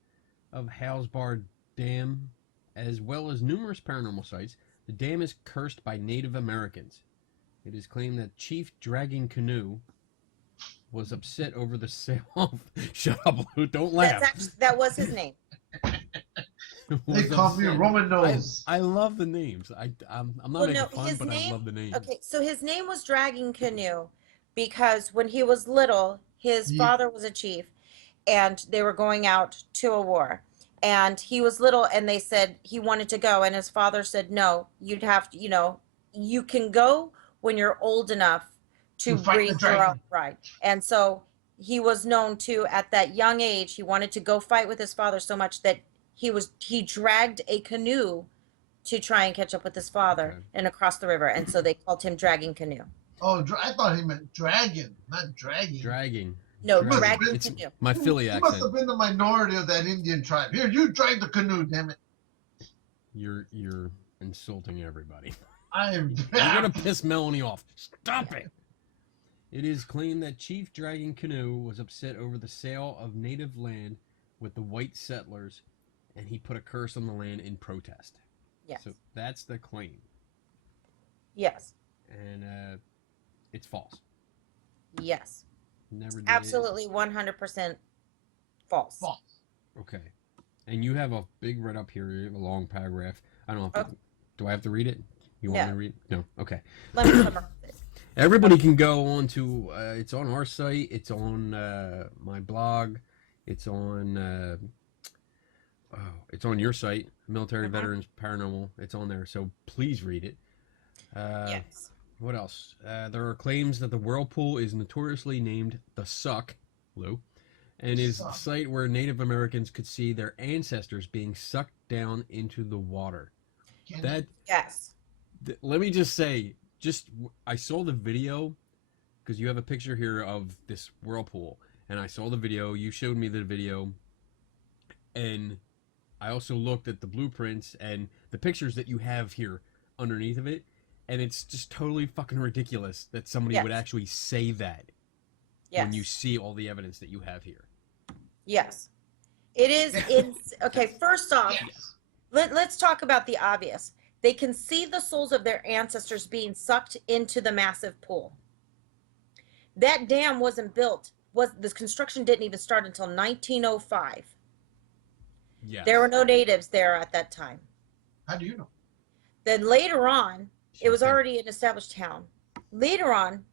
of Hales Bar Dam, as well as numerous paranormal sites, the dam is cursed by Native Americans. It is claimed that Chief Dragging Canoe was upset over the sale of... Shut up, Lou, don't laugh. That was his name. They call me Roman Nose. I love the names. I'm not making fun, but I love the names. Okay, so his name was Dragging Canoe because when he was little, his father was a chief and they were going out to a war. And he was little and they said he wanted to go. And his father said, no, you'd have to, you can go when you're old enough to breathe your own right. And so he was known to, at that young age, he wanted to go fight with his father so much that he dragged a canoe to try and catch up with his father and across the river. And so they called him Dragging Canoe. Oh, I thought he meant dragon, not dragging. Dragging. No, Dragging. Dragging It's Canoe. my Philly You accent. must have been the minority of that Indian tribe. Here, you drag the canoe, damn it. You're insulting everybody. You're You're gonna piss Mellanie off. Stop it. It is claimed that Chief Dragging Canoe was upset over the sale of native land with the white settlers, and he put a curse on the land in protest. Yes. So that's the claim. Yes. And it's false. Yes. Never did. Absolutely 100% false. False. Okay. And you have a big write up here. You have a long paragraph. I don't know. Do I have to read it? You want me to read it? No. Okay. Let me summarize it. Everybody can go on to, it's on our site, it's on my blog, it's on your site, Military Veterans Paranormal, it's on there, so please read it. Yes. What else? There are claims that the whirlpool is notoriously named the Suck, Lou, and is the site where Native Americans could see their ancestors being sucked down into the water. Yes. Let me just say, I saw the video because you have a picture here of this whirlpool, and I saw the video. You showed me the video, and I also looked at the blueprints and the pictures that you have here underneath of it, and it's just totally fucking ridiculous that somebody would actually say that when you see all the evidence that you have here. Yes. It is. Okay, first off, let's talk about the obvious. They can see the souls of their ancestors being sucked into the massive pool. That dam wasn't built. The construction didn't even start until 1905. Yeah. There were no natives there at that time. How do you know? Then later on, it was already an established town. Later on,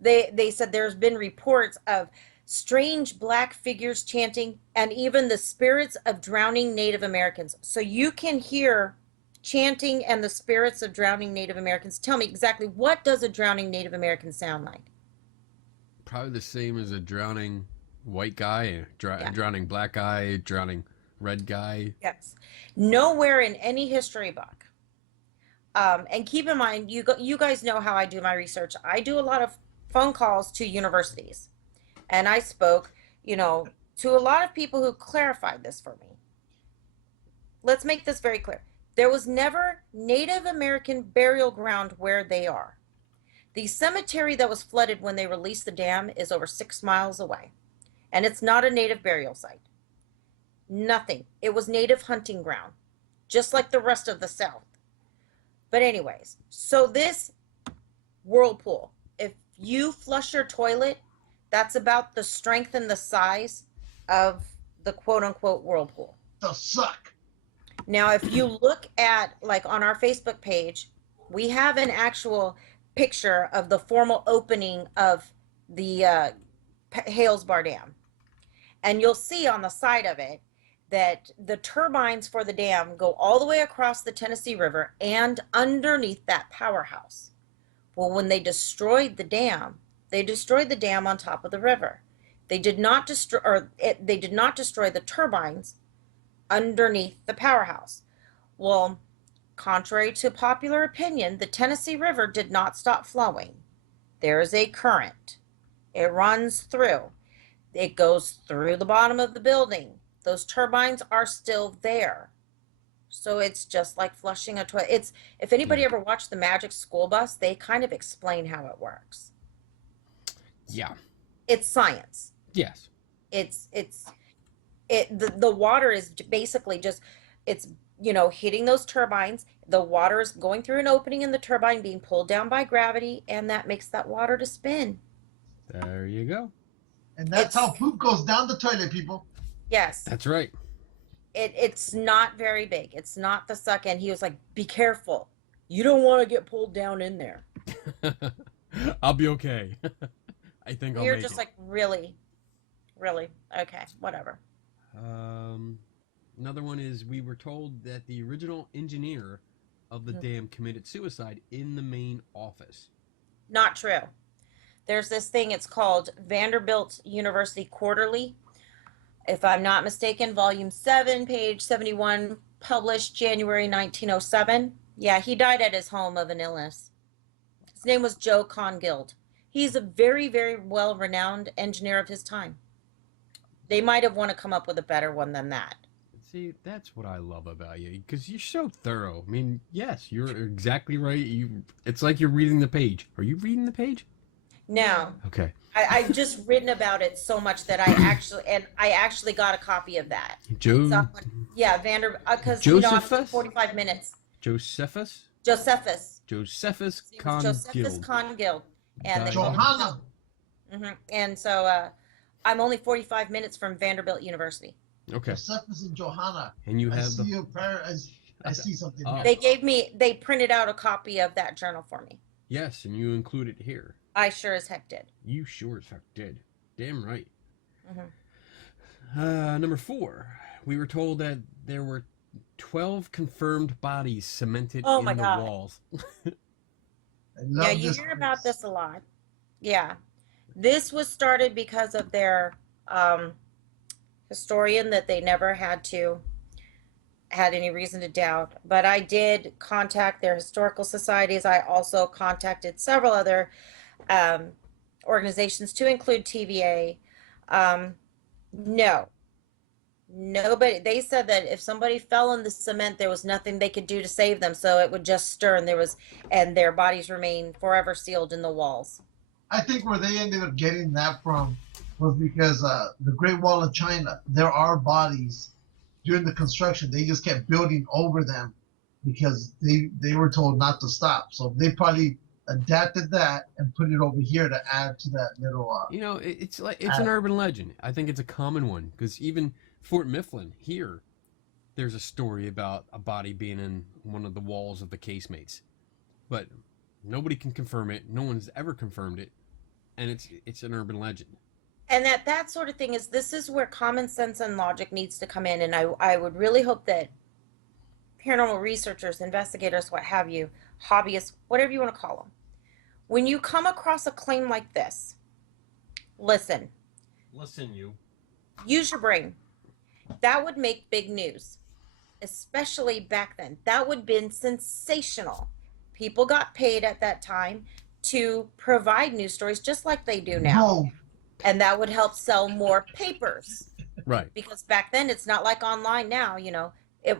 They said there's been reports of strange black figures chanting and even the spirits of drowning Native Americans. So you can hear chanting and the spirits of drowning Native Americans. Tell me exactly, what does a drowning Native American sound like? Probably the same as a drowning white guy, a Yeah. drowning black guy, drowning red guy. Yes. Nowhere in any history book. And keep in mind, you guys know how I do my research. I do a lot of phone calls to universities, and I spoke, to a lot of people who clarified this for me. Let's make this very clear. There was never Native American burial ground where they are. The cemetery that was flooded when they released the dam is over 6 miles away, and it's not a Native burial site. Nothing. It was Native hunting ground, just like the rest of the South. But anyways, so this whirlpool, if you flush your toilet, that's about the strength and the size of the quote unquote whirlpool. The suck. Now, if you look at, like, on our Facebook page, we have an actual picture of the formal opening of the Hales Bar Dam. And you'll see on the side of it that the turbines for the dam go all the way across the Tennessee River and underneath that powerhouse. Well, when they destroyed the dam on top of the river. They did not destroy the turbines underneath the powerhouse. Well, contrary to popular opinion, the Tennessee River did not stop flowing. There is a current. It runs through. It goes through the bottom of the building. Those turbines are still there. So it's just like flushing a toilet. If anybody ever watched the Magic School Bus, they kind of explain how it works. Yeah. It's science. Yes. The water is basically just, it's, hitting those turbines. The water is going through an opening in the turbine, being pulled down by gravity, and that makes that water to spin. There you go. And that's how poop goes down the toilet, people. Yes. That's right. It's not very big. It's not the suck. And he was like, be careful. You don't want to get pulled down in there. I'll be okay. I think I'll You're make just it. like, really? Okay, whatever. Another one is, we were told that the original engineer of the dam committed suicide in the main office. Not true. There's this thing, it's called Vanderbilt University Quarterly. If I'm not mistaken, volume 7, page 71, published January 1907. Yeah, he died at his home of an illness. His name was Joe Congild. He's a very, very well-renowned engineer of his time. They might have want to come up with a better one than that. See, that's what I love about you, because you're so thorough. I mean, yes, you're exactly right. It's like you're reading the page. Are you reading the page? No. Okay. I've just written about it so much that I actually got a copy of that. Yeah, because after 45 minutes. Josephus Congild. And Johanna. And so I'm only 45 minutes from Vanderbilt University. Okay. Josephus and Johanna. And you have I see something. Oh. They printed out a copy of that journal for me. Yes, and you include it here. I sure as heck did. You sure as heck did. Damn right. Mm-hmm. Number 4, we were told that there were 12 confirmed bodies cemented in the walls. Yeah, you hear about this a lot. Yeah. This was started because of their historian that they never had any reason to doubt. But I did contact their historical societies. I also contacted several other organizations, to include TVA. No. Nobody. They said that if somebody fell in the cement, there was nothing they could do to save them, so it would just stir, and their bodies remain forever sealed in the walls. I think where they ended up getting that from was because the Great Wall of China, there are bodies during the construction. They just kept building over them because they were told not to stop. So they probably adapted that and put it over here to add to that little. It's an urban legend. I think it's a common one, because even Fort Mifflin here, there's a story about a body being in one of the walls of the casemates, but nobody can confirm it. No one's ever confirmed it. and it's an urban legend. And that sort of thing this is where common sense and logic needs to come in. And I would really hope that paranormal researchers, investigators, what have you, hobbyists, whatever you want to call them, when you come across a claim like this, listen, you. use your brain. That would make big news, especially back then. That would have been sensational. People got paid at that time to provide news stories just like they do now. No. And that would help sell more papers. Right. Because back then, it's not like online now,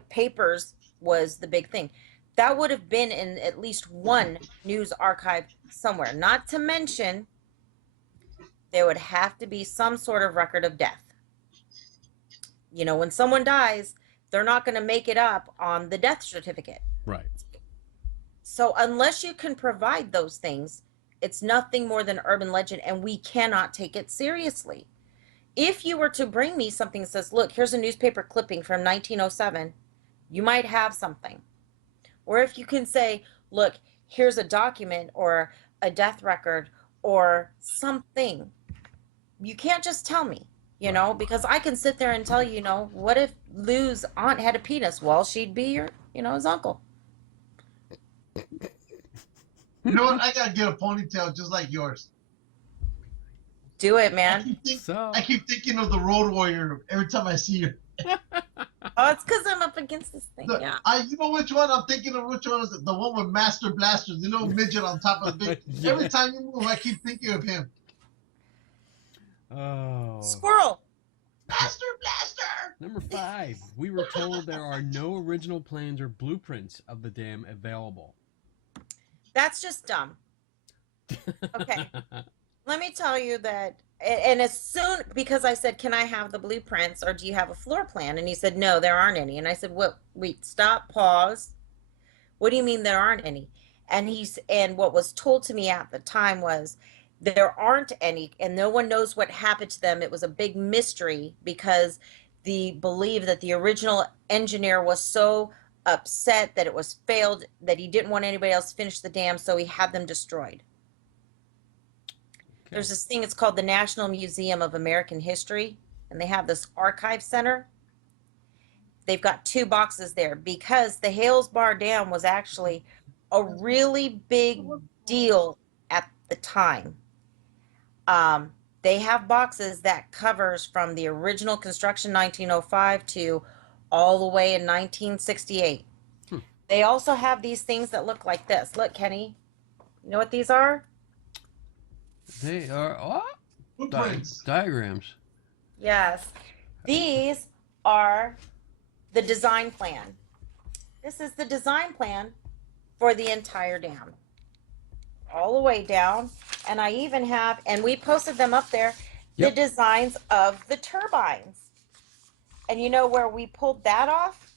papers was the big thing. That would have been in at least one news archive somewhere. Not to mention, there would have to be some sort of record of death. When someone dies, they're not going to make it up on the death certificate. Right. So unless you can provide those things, it's nothing more than urban legend, and we cannot take it seriously. If you were to bring me something that says, look, here's a newspaper clipping from 1907, you might have something. Or if you can say, look, here's a document or a death record or something. You can't just tell me, because I can sit there and tell you, what if Lou's aunt had a penis? Well, she'd be his uncle. You know what? I gotta get a ponytail just like yours. Do it, man. I keep thinking of the Road Warrior every time I see you. Oh, it's because I'm up against this thing. Yeah. You know which one I'm thinking of? Which one is it? The one with Master Blasters, the little midget on top of the big. Yeah. Every time you move, I keep thinking of him. Oh. Squirrel. Master Blaster. Number 5. We were told there are no original plans or blueprints of the dam available. That's just dumb. Okay. Let me tell you that, and as soon, because I said, can I have the blueprints or do you have a floor plan? And he said, no, there aren't any. And I said, what, wait, stop, pause. What do you mean there aren't any? And what was told to me at the time was there aren't any, and no one knows what happened to them. It was a big mystery because they believe that the original engineer was so upset that it was failed, that he didn't want anybody else to finish the dam, so he had them destroyed. Okay. There's this thing, it's called the National Museum of American History, and they have this archive center. They've got 2 boxes there because the Hales Bar Dam was actually a really big deal at the time. They have boxes that covers from the original construction 1905 to all the way in 1968. They also have these things that look like this. Look, Kenny, you know what these are? They are Blueprints. Diagrams. Yes. These are the design plan. This is the design plan for the entire dam. All the way down. And I even have, and we posted them up there, the designs of the turbines. And you know where we pulled that off?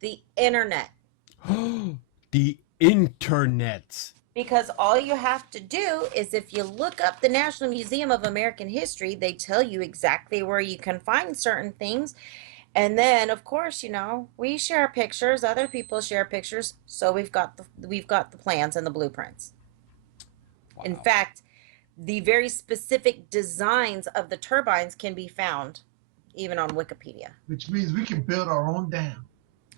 The internet. The internet. Because all you have to do is if you look up the National Museum of American History, they tell you exactly where you can find certain things. And then, of course, we share pictures, other people share pictures, so we've got the plans and the blueprints. Wow. In fact, the very specific designs of the turbines can be found even on Wikipedia. Which means we can build our own dam.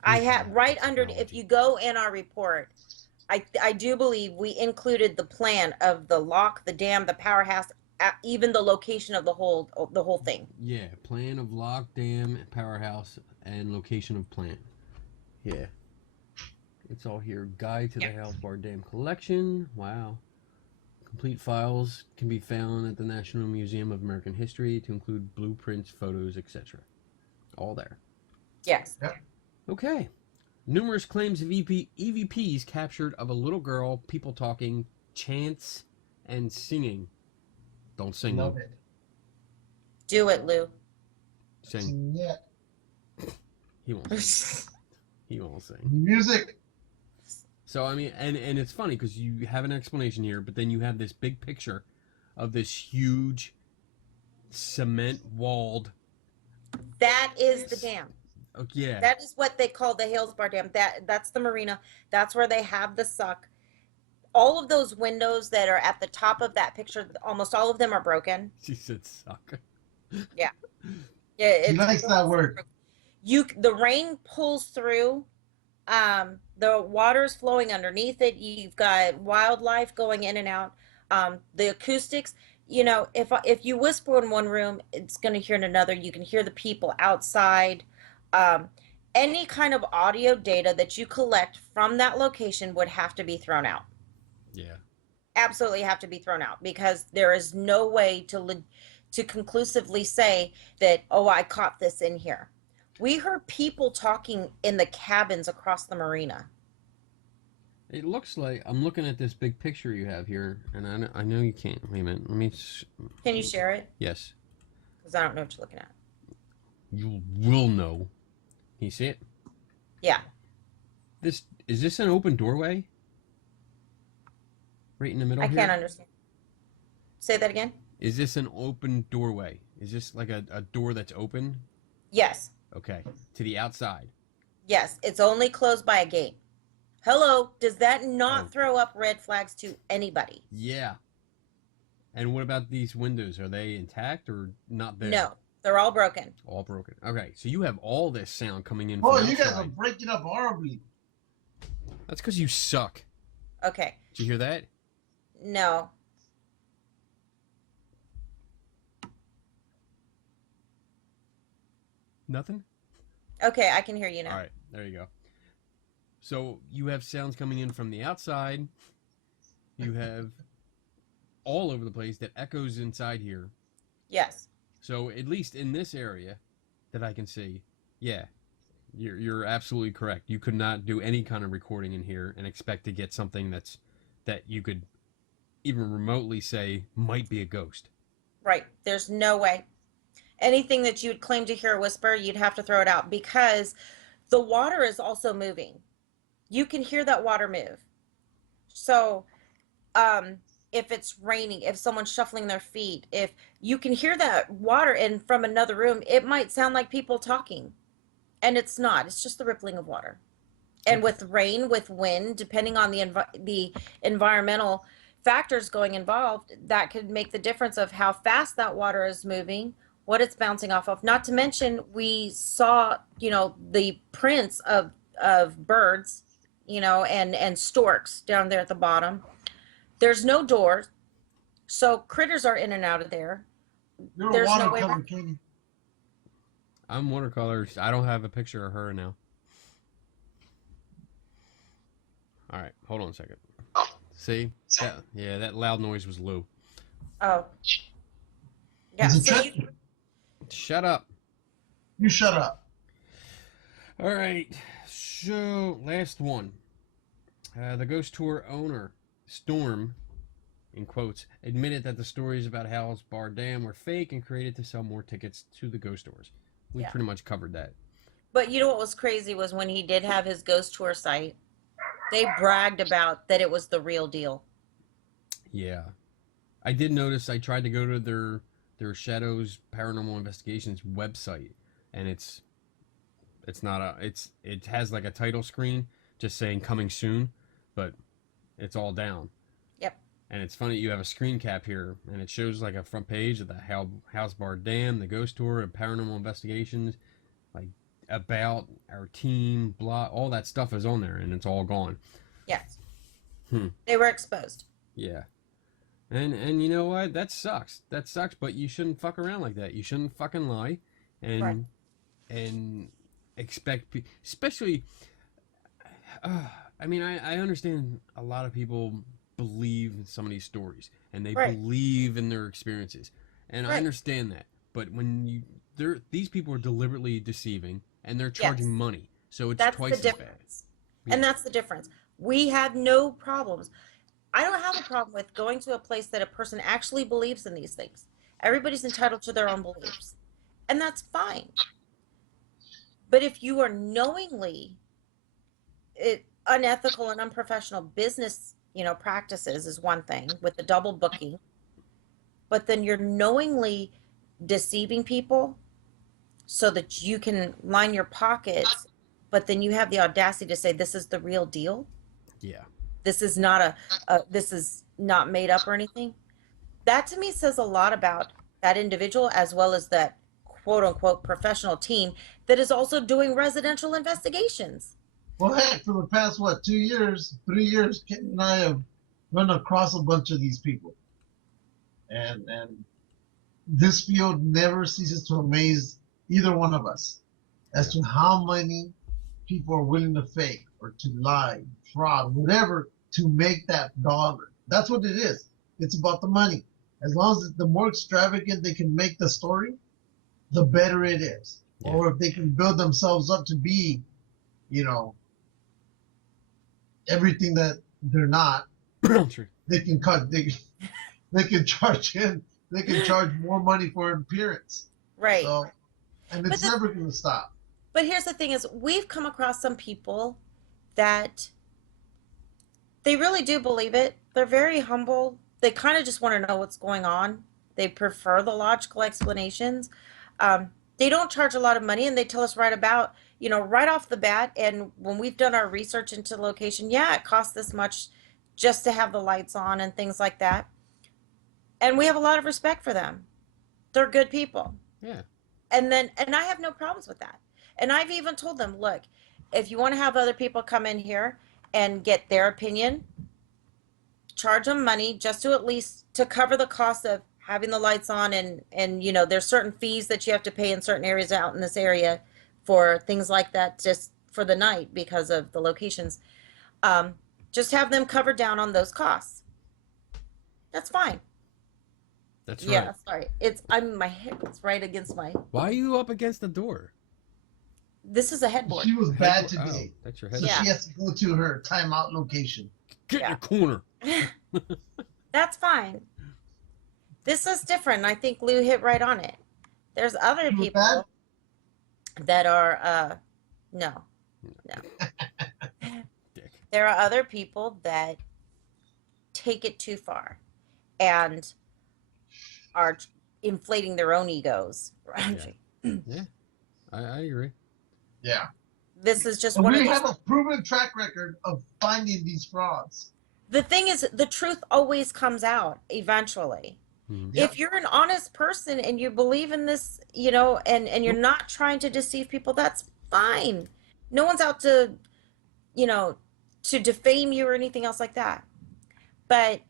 I have right under, if you go in our report, I do believe we included the plan of the lock, the dam, the powerhouse, even the location of the whole thing. Yeah, plan of lock, dam, powerhouse, and location of plant. Yeah. It's all here. Guide to the Hales Bar Dam collection. Wow. Complete files can be found at the National Museum of American History to include blueprints, photos, etc. All there. Yes. Yep. Okay. Numerous claims of EVPs captured of a little girl, people talking, chants, and singing. Don't sing, Love Lou. it. Do it, Lou. Sing. Yeah. He won't sing. He won't sing. Music. So, I mean, and it's funny because you have an explanation here, but then you have this big picture of this huge cement-walled... That is the dam. Oh, yeah. That is what they call the Hales Bar Dam. That's the marina. That's where they have the suck. all of those windows that are at the top of that picture, almost all of them are broken. She said suck. Yeah, She likes that word. The rain pulls through. The water's flowing underneath it. You've got wildlife going in and out. The acoustics, if you whisper in one room, it's going to hear in another. You can hear the people outside. Any kind of audio data that you collect from that location would have to be thrown out. Yeah. Absolutely have to be thrown out, because there is no way to conclusively say that, oh, I caught this in here. We heard people talking in the cabins across the marina. It looks like, I'm looking at this big picture you have here, and I know you can't. Wait a minute. Let me. Can you share it? Yes. Because I don't know what you're looking at. You will know. Can you see it? Yeah. Is this an open doorway? Right in the middle I here? can't understand. Say that again? Is this an open doorway? Is this like a door that's open? Yes. Okay. To the outside. Yes. It's only closed by a gate. Hello. Does that not Oh. throw up red flags to anybody? Yeah. And what about these windows? Are they intact or not there? No. They're all broken. All broken. Okay. So you have all this sound coming in Oh, from you guys are outside. breaking up horribly. That's because you suck. Okay. Did you hear that? No. Nothing? Okay. I can hear you now. All right. There you go. So you have sounds coming in from the outside. You have all over the place that echoes inside here. Yes. So at least in this area that I can see, yeah, you're absolutely correct. You could not do any kind of recording in here and expect to get something that you could even remotely say might be a ghost. Right. There's no way. Anything that you would claim to hear a whisper, you'd have to throw it out, because the water is also moving. You can hear that water move. So, if it's raining, if someone's shuffling their feet, if you can hear that water in from another room, it might sound like people talking, and it's not. It's just the rippling of water. And with rain, with wind, depending on the environmental factors going involved, that could make the difference of how fast that water is moving, what it's bouncing off of. Not to mention, we saw, the prints of birds, and storks down there at the bottom. There's no doors, so critters are in and out of there. You're There's a no way watercolor, back. Katie. I'm watercolor. I don't have a picture of her now. All right, hold on a second. See? That loud noise was Lou. Oh. Yeah, Is it so Chet? Shut up. You shut up. All right, so last one. The ghost tour owner, Storm, in quotes, admitted that the stories about Hales Bar Dam were fake and created to sell more tickets to the ghost tours. We Yeah. pretty much covered that. But you know what was crazy was when he did have his ghost tour site, they bragged about that it was the real deal. Yeah. I did notice, I tried to go to their Shadows Paranormal Investigations website, and it has like a title screen just saying coming soon, but it's all down. Yep. And it's funny, you have a screen cap here, and it shows like a front page of the Hales Bar Dam, the ghost tour, and Paranormal Investigations, like about our team, blah, all that stuff is on there, and it's all gone. Yes. Hmm. They were exposed. Yeah. And you know what? That sucks. That sucks, but you shouldn't fuck around like that. You shouldn't fucking lie and Right. and expect especially I mean, I understand a lot of people believe in some of these stories and they Right. believe in their experiences. And I Right. understand that. But when these people are deliberately deceiving and they're charging Yes. money. So it's That's twice the as bad. difference. Yeah. And that's the difference. We have no problems. I don't have a problem with going to a place that a person actually believes in these things. Everybody's entitled to their own beliefs. And that's fine. But if you are knowingly unethical and unprofessional business, practices is one thing with the double booking, but then you're knowingly deceiving people so that you can line your pockets, but then you have the audacity to say this is the real deal. Yeah. This is not this is not made up or anything. That to me says a lot about that individual as well as that quote unquote professional team that is also doing residential investigations. Well, heck, for the past, what, 2 years, 3 years, Kent and I have run across a bunch of these people. And this field never ceases to amaze either one of us as to how many people are willing to fake or to lie, fraud, whatever, to make that dollar. That's what it is. It's about the money. As long as the more extravagant they can make the story, the better it is. Yeah. Or if they can build themselves up to be, you know, everything that they're not, True. they can cut. They can charge in. They can charge more money for an appearance. Right. So, and it's never going to stop. But here's the thing: is we've come across some people that they really do believe it. They're very humble. They kind of just want to know what's going on. They prefer the logical explanations. They don't charge a lot of money, and they tell us right about, you know, right off the bat. And when we've done our research into the location, yeah, it costs this much just to have the lights on and things like that. And we have a lot of respect for them. They're good people. Yeah. And I have no problems with that. And I've even told them, look, if you want to have other people come in here and get their opinion, charge them money just to at least to cover the cost of having the lights on, and you know, there's certain fees that you have to pay in certain areas out in this area for things like that, just for the night because of the locations. Just have them covered down on those costs. That's fine. That's right. Yeah, sorry. My head's right against my. Why are you up against the door? This is a headboard. She was bad Oh, today. that's your So head. Yeah. she has to go to her timeout location. Get in Yeah. your corner. That's fine. This is different. I think Lou hit right on it. There's other She was people that are no. Dick. There are other people that take it too far and are inflating their own egos. Right? Yeah. I agree. Yeah. This is just And one of we those. have a proven track record of finding these frauds. The thing is, the truth always comes out eventually. Mhm. Yeah. If you're an honest person and you believe in this, you know, and you're not trying to deceive people, that's fine. No one's out to, you know, to defame you or anything else like that. But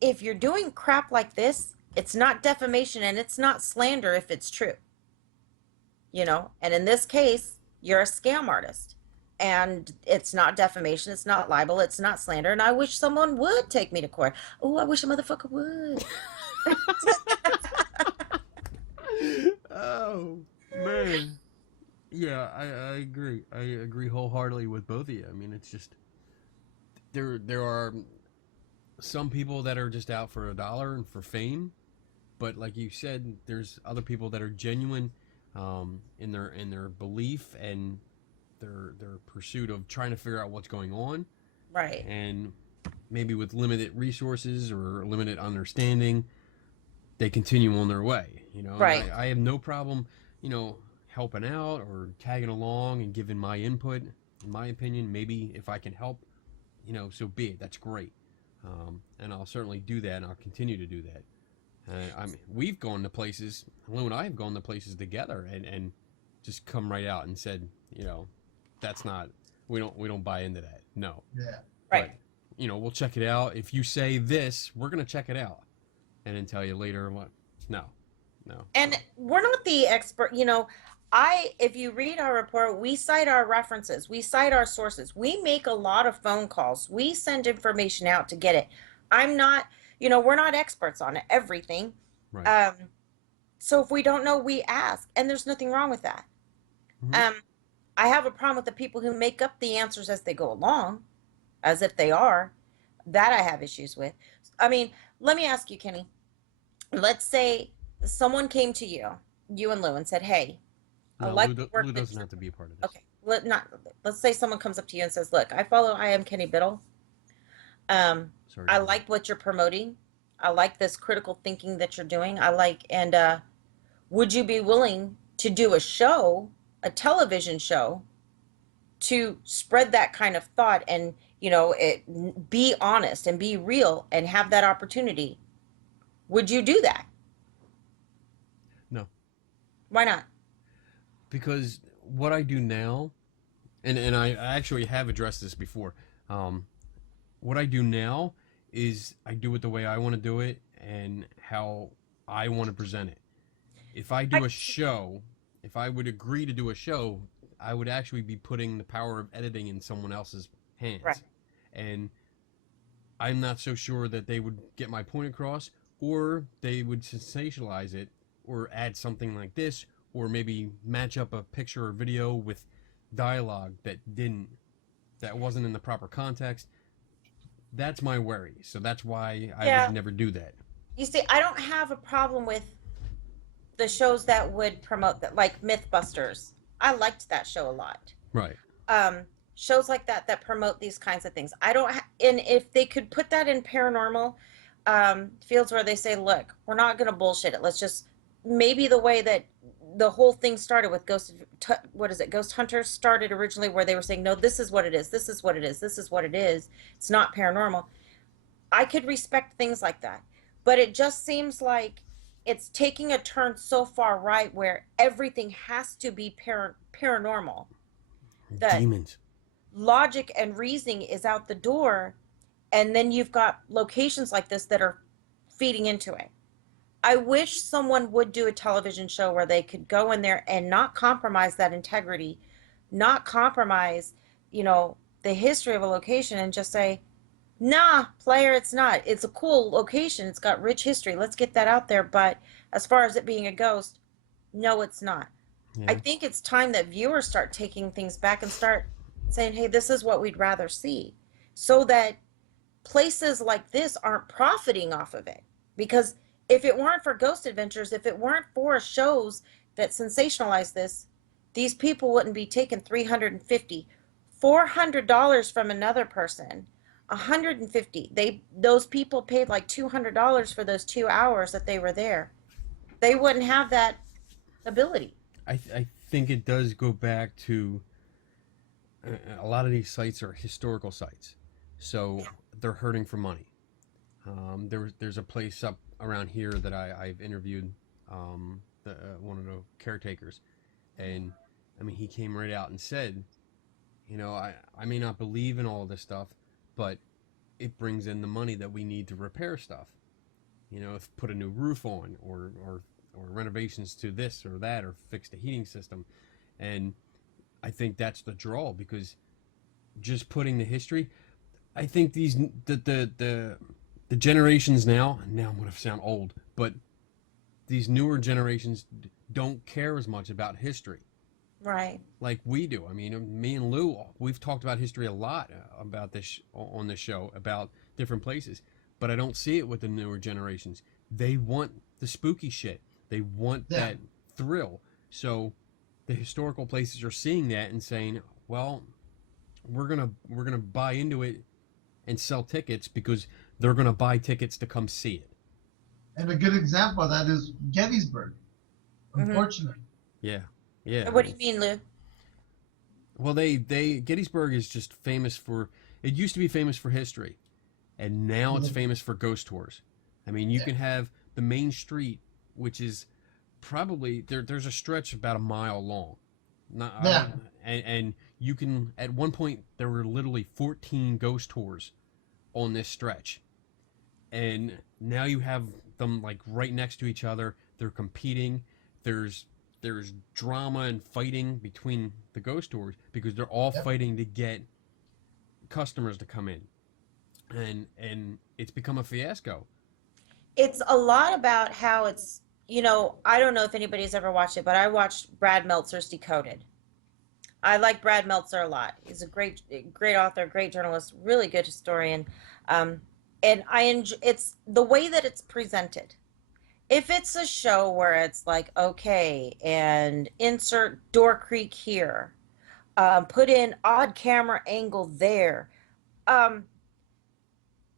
if you're doing crap like this, it's not defamation and it's not slander if it's true. You know, and in this case, you're a scam artist. And it's not defamation, it's not libel, it's not slander, and I wish someone would take me to court. Oh, I wish a motherfucker would. Oh man. Yeah, I agree. I agree wholeheartedly with both of you. I mean, it's just there are some people that are just out for a dollar and for fame, but like you said, there's other people that are genuine in their belief and their pursuit of trying to figure out what's going on, Right. and maybe with limited resources or limited understanding, they continue on their way. You know, And Right. I have no problem, you know, helping out or tagging along and giving my input. In my opinion, maybe if I can help, you know, so be it. That's great, and I'll certainly do that, and I'll continue to do that. I mean, we've gone to places. Lou and I have gone to places together, and just come right out and said, you know, that's not. We don't buy into that. No. Yeah. Right. But, you know, we'll check it out. If you say this, we're gonna check it out, and then tell you later what. No. And we're not the expert, you know. If you read our report, we cite our references, we cite our sources, we make a lot of phone calls, we send information out to get it. I'm not, you know, we're not experts on everything. Right. So if we don't know, we ask, and there's nothing wrong with that. Mhm. I have a problem with the people who make up the answers as they go along, as if they are. That I have issues with. I mean, let me ask you, Kenny. Let's say someone came to you and Lou, and said, "Hey, I No, like Lou, the work Lou that doesn't you're-" have to be a part of this. Okay, let's say someone comes up to you and says, "Look, I follow I am Kenny Biddle. Sorry. I like what you're promoting. I like this critical thinking that you're doing. Would you be willing to do a show, a television show, to spread that kind of thought and, be honest and be real and have that opportunity, would you do that? No, Why not? because what I do now, and I actually have addressed this before. What I do now is I do it the way I want to do it and how I want to present it. If I do a show, if I would agree to do a show, I would actually be putting the power of editing in someone else's hands. Right. And I'm not so sure that they would get my point across, or they would sensationalize it, or add something like this, or maybe match up a picture or video with dialogue that wasn't in the proper context. That's my worry. So that's why I would never do that. You see, I don't have a problem with the shows that would promote that, like Mythbusters. I liked that show a lot. Right. Shows like that promote these kinds of things. And if they could put that in paranormal fields where they say, look, we're not going to bullshit it. Let's just, maybe the way that the whole thing started with Ghost Hunters started originally, where they were saying, no, this is what it is. This is what it is. This is what it is. It's not paranormal. I could respect things like that, but it just seems like it's taking a turn so far right where everything has to be paranormal. That Demons. logic and reasoning is out the door, and then you've got locations like this that are feeding into it. I wish someone would do a television show where they could go in there and not compromise that integrity, not compromise, the history of a location, and just say, nah, player, it's not. It's a cool location. It's got rich history. Let's get that out there. But as far as it being a ghost, no, it's not. Yeah. I think it's time that viewers start taking things back and start saying, hey, this is what we'd rather see, so that places like this aren't profiting off of it. Because if it weren't for Ghost Adventures, if it weren't for shows that sensationalize this, these people wouldn't be taking $350, $400 from another person, $150. Those people paid like $200 for those 2 hours that they were there. They wouldn't have that ability. I think it does go back to a lot of these sites are historical sites, so they're hurting for money. There's a place up around here that I've interviewed one of the caretakers, and I mean, he came right out and said, I may not believe in all this stuff, but it brings in the money that we need to repair stuff, put a new roof on, or renovations to this or that, or fix the heating system. And I think that's the draw, because just putting the history, I think the generations now I'm going to sound old, but these newer generations don't care as much about history. Right. Like we do. I mean, me and Lou, we've talked about history a lot about this on this show, about different places, but I don't see it with the newer generations. They want the spooky shit. They want that thrill. So the historical places are seeing that and saying, well, we're gonna buy into it and sell tickets, because they're gonna buy tickets to come see it. And a good example of that is Gettysburg, unfortunately. Yeah. Yeah. What do you mean, Lou? Well, they Gettysburg is just famous for, it used to be famous for history, and now it's famous for ghost tours. I mean, you can have the main street, which is probably there's a stretch about a mile long. And you can, at one point there were literally 14 ghost tours on this stretch. And now you have them like right next to each other. They're competing. There's drama and fighting between the ghost tours, because they're all fighting to get customers to come in. And it's become a fiasco. It's a lot about how it's, I don't know if anybody's ever watched it, but I watched Brad Meltzer's Decoded. I like Brad Meltzer a lot. He's a great author, great journalist, really good historian. And I enjoy, it's the way that it's presented. If it's a show where it's like, okay, and insert Door Creek here, put in odd camera angle there,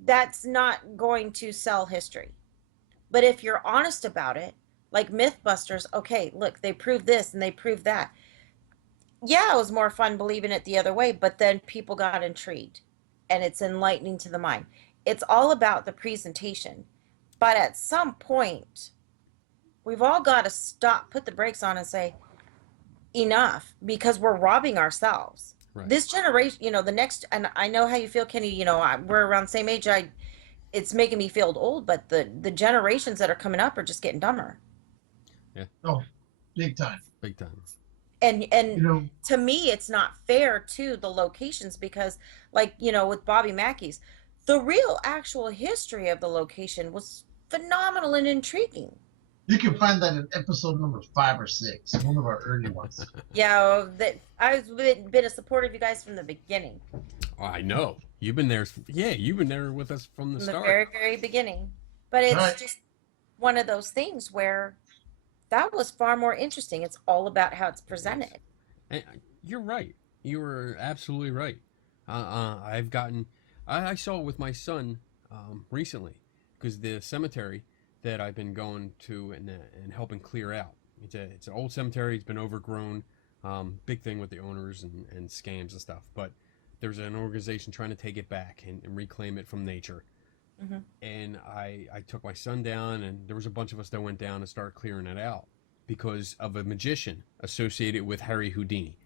that's not going to sell history. But if you're honest about it, like Mythbusters, okay, look, they proved this and they proved that. Yeah, it was more fun believing it the other way, but then people got intrigued. and it's enlightening to the mind. It's all about the presentation. But at some point, we've all got to stop, put the brakes on, and say, enough, because we're robbing ourselves. Right. This generation, the next, and I know how you feel, Kenny. We're around the same age. It's making me feel old, but the generations that are coming up are just getting dumber. Yeah. Oh, big time. Big time. And to me, it's not fair to the locations, because, like, with Bobby Mackey's, the real actual history of the location was phenomenal and intriguing. You can find that in episode number 5 or 6, one of our early ones. Yeah, I've been a supporter of you guys from the beginning. Oh, I know. You've been there. Yeah, you've been there with us from the start. The very, very beginning. But it's just one of those things where that was far more interesting. It's all about how it's presented. And you're right. You were absolutely right. I saw it with my son recently, because the cemetery that I've been going to and helping clear out. It's an old cemetery. It's been overgrown. Big thing with the owners and scams and stuff. But there's an organization trying to take it back and reclaim it from nature. Mm-hmm. And I took my son down, and there was a bunch of us that went down and started clearing it out because of a magician associated with Harry Houdini.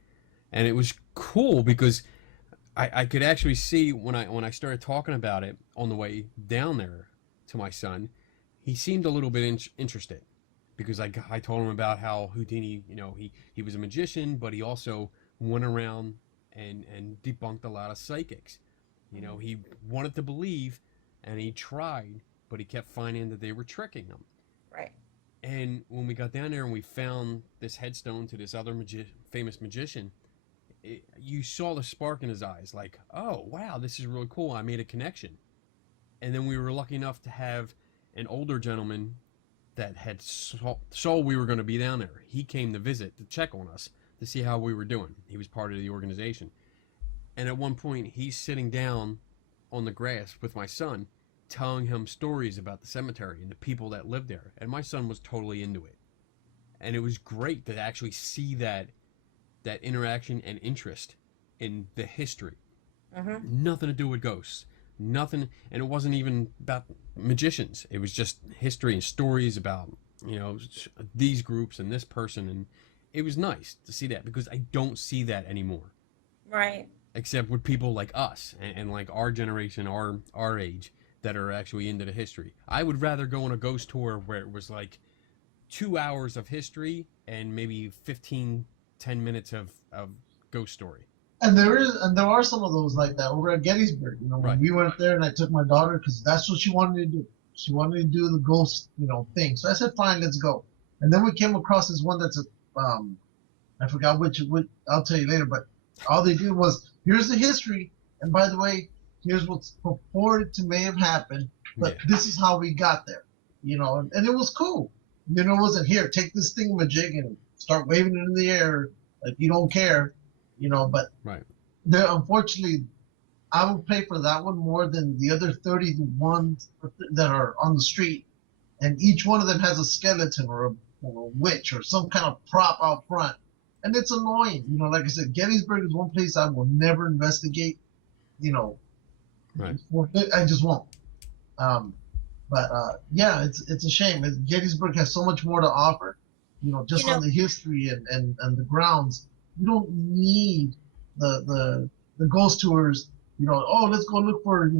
And it was cool because I could actually see when I started talking about it on the way down there to my son, he seemed a little bit interested, because I told him about how Houdini, he was a magician, but he also went around and debunked a lot of psychics. He wanted to believe, and he tried, but he kept finding that they were tricking him. Right. And when we got down there and we found this headstone to this other famous magician, you saw the spark in his eyes, like, oh, wow, this is really cool. I made a connection. And then we were lucky enough to have an older gentleman that had saw we were going to be down there. He came to visit, to check on us, to see how we were doing. He was part of the organization. And at one point, he's sitting down on the grass with my son, telling him stories about the cemetery and the people that lived there. And my son was totally into it. And it was great to actually see that interaction and interest in the history. Mm-hmm. Nothing to do with ghosts. Nothing. And it wasn't even about magicians. It was just history and stories about, these groups and this person. And it was nice to see that, because I don't see that anymore. Right. Except with people like us and like our generation, our age, that are actually into the history. I would rather go on a ghost tour where it was like 2 hours of history and maybe 10 minutes of ghost story. And there are some of those like that over at Gettysburg. When Right. we went there and I took my daughter, because that's what she wanted to do. She wanted to do the ghost, thing. So I said, fine, let's go. And then we came across this one that's I forgot which I'll tell you later. But all they did was, here's the history, and by the way, here's what's purported to may have happened, but this is how we got there. And it was cool. It wasn't, here, take this thingamajig and start waving it in the air like you don't care. But Right. there, unfortunately, I would pay for that one more than the other 31 that are on the street, and each one of them has a skeleton or a witch or some kind of prop out front, and it's annoying. Like I said, Gettysburg is one place I will never investigate. Right. I just won't. Yeah, it's a shame. Gettysburg has so much more to offer. Just on the history and the grounds. You don't need the ghost tours. Let's go look for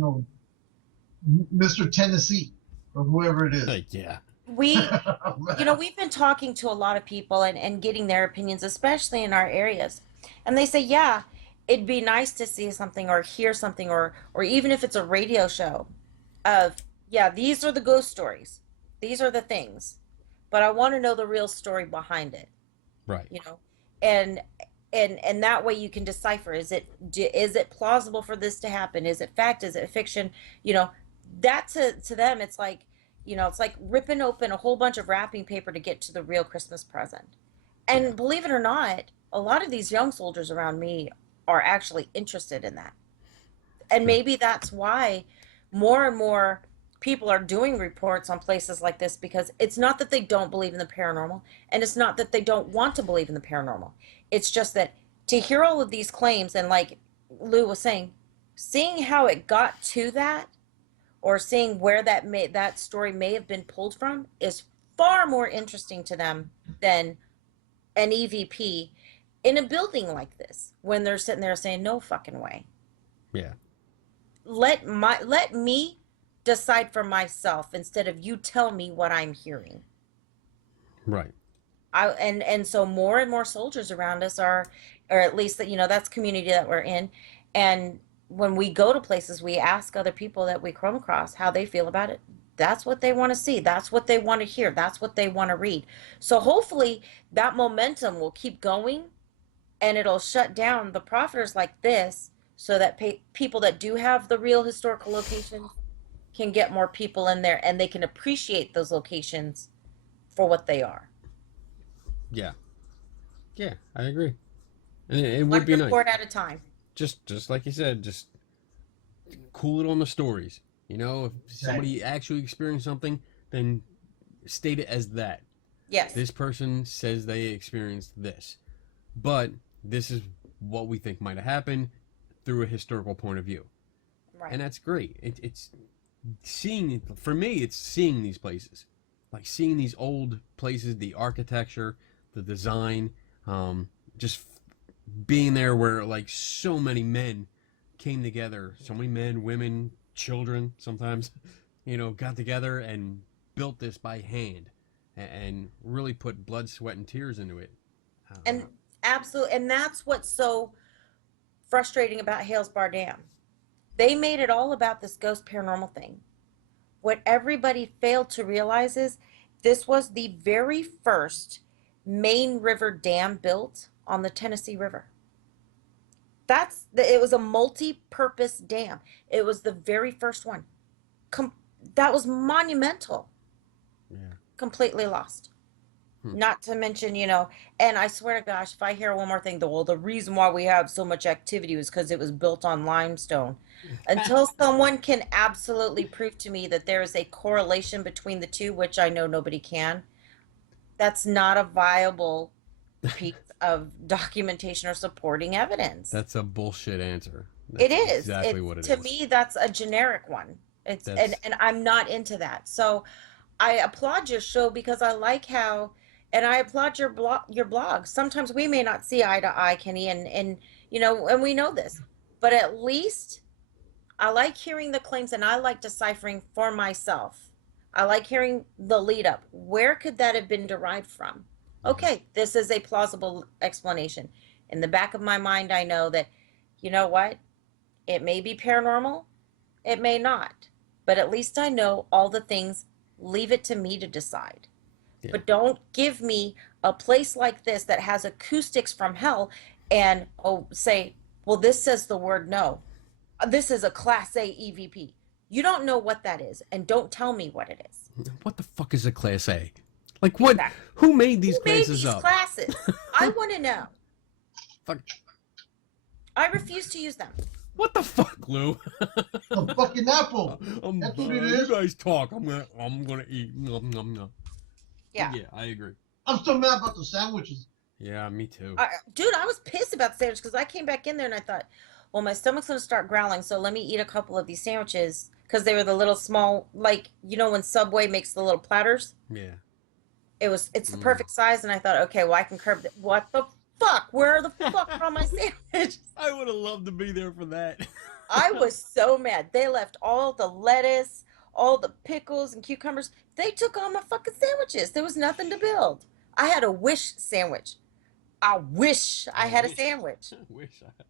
Mr. Tennessee or whoever it is. Yeah. We've been talking to a lot of people and getting their opinions, especially in our areas. And they say, yeah, it'd be nice to see something or hear something, or even if it's a radio show of, yeah, these are the ghost stories. These are the things. But I want to know the real story behind it. Right. And that way you can decipher, is it plausible for this to happen? Is it fact? Is it fiction? That to them, it's like, it's like ripping open a whole bunch of wrapping paper to get to the real Christmas present. And believe it or not, a lot of these young soldiers around me are actually interested in that. And maybe that's why more and more people are doing reports on places like this, because it's not that they don't believe in the paranormal, and it's not that they don't want to believe in the paranormal. It's just that to hear all of these claims, and like Lou was saying, seeing how it got to that, or seeing where that story may have been pulled from, is far more interesting to them than an EVP in a building like this, when they're sitting there saying, no fucking way. Yeah. Let me decide for myself instead of you tell me what I'm hearing. Right. And so more and more soldiers around us are, or at least that, that's community that we're in. And when we go to places, we ask other people that we come across how they feel about it. That's what they want to see. That's what they want to hear. That's what they want to read. So hopefully that momentum will keep going, and it'll shut down the profiters like this, so that people that do have the real historical locations can get more people in there, and they can appreciate those locations for what they are. Yeah. Yeah, I agree. And it One would be nice. report at a time. Just like you said, just cool it on the stories. If somebody actually experienced something, then state it as that. Yes. This person says they experienced this, but this is what we think might have happened through a historical point of view. Right. And that's great. It's seeing, for me, it's seeing these places, like seeing these old places, the architecture, the design, just being there where like so many men came together, so many men, women, children sometimes, got together and built this by hand, and really put blood, sweat, and tears into it. And absolutely, and that's what's so frustrating about Hales Bar Dam. They made it all about this ghost paranormal thing. What everybody failed to realize is this was the very first main river dam built on the Tennessee River. It was a multi-purpose dam. It was the very first one. That was monumental. Yeah. Completely lost. Not to mention, and I swear to gosh, if I hear one more thing, the reason why we have so much activity was because it was built on limestone. Until someone can absolutely prove to me that there is a correlation between the two, which I know nobody can, that's not a viable piece of documentation or supporting evidence. That's a bullshit answer. It is exactly what it is. To me, that's a generic one. And I'm not into that. So I applaud your show, because I like how, and I applaud your blog. Sometimes we may not see eye to eye, Kenny, and and we know this, but at least I like hearing the claims, and I like deciphering for myself. I like hearing the lead up. Where could that have been derived from? Okay, this is a plausible explanation. In the back of my mind, I know that, you know what? It may be paranormal, it may not, but at least I know all the things. Leave it to me to decide. Yeah. But don't give me a place like this that has acoustics from hell and say, well, this says the word no. This is a Class A EVP. You don't know what that is, and don't tell me what it is. What the fuck is a Class A? Like what? Exactly. Who made these classes up? Classes? I want to know. Fuck. I refuse to use them. What the fuck, Lou? A fucking apple. That's what it is. You guys talk. I'm gonna eat. Nom, nom, nom. Yeah. Yeah, I agree. I'm still mad about the sandwiches. Yeah, me too. Dude, I was pissed about the sandwich because I came back in there and I thought, well, my stomach's gonna start growling, so let me eat a couple of these sandwiches, because they were the little small, like, when Subway makes the little platters. Yeah. It's the perfect size, and I thought, okay, well, I can curb it. What the fuck? Where the fuck are my sandwiches? I would have loved to be there for that. I was so mad. They left all the lettuce, all the pickles and cucumbers. They took all my fucking sandwiches. There was nothing to build. I had a wish sandwich. I wish I had a sandwich. I wish I had.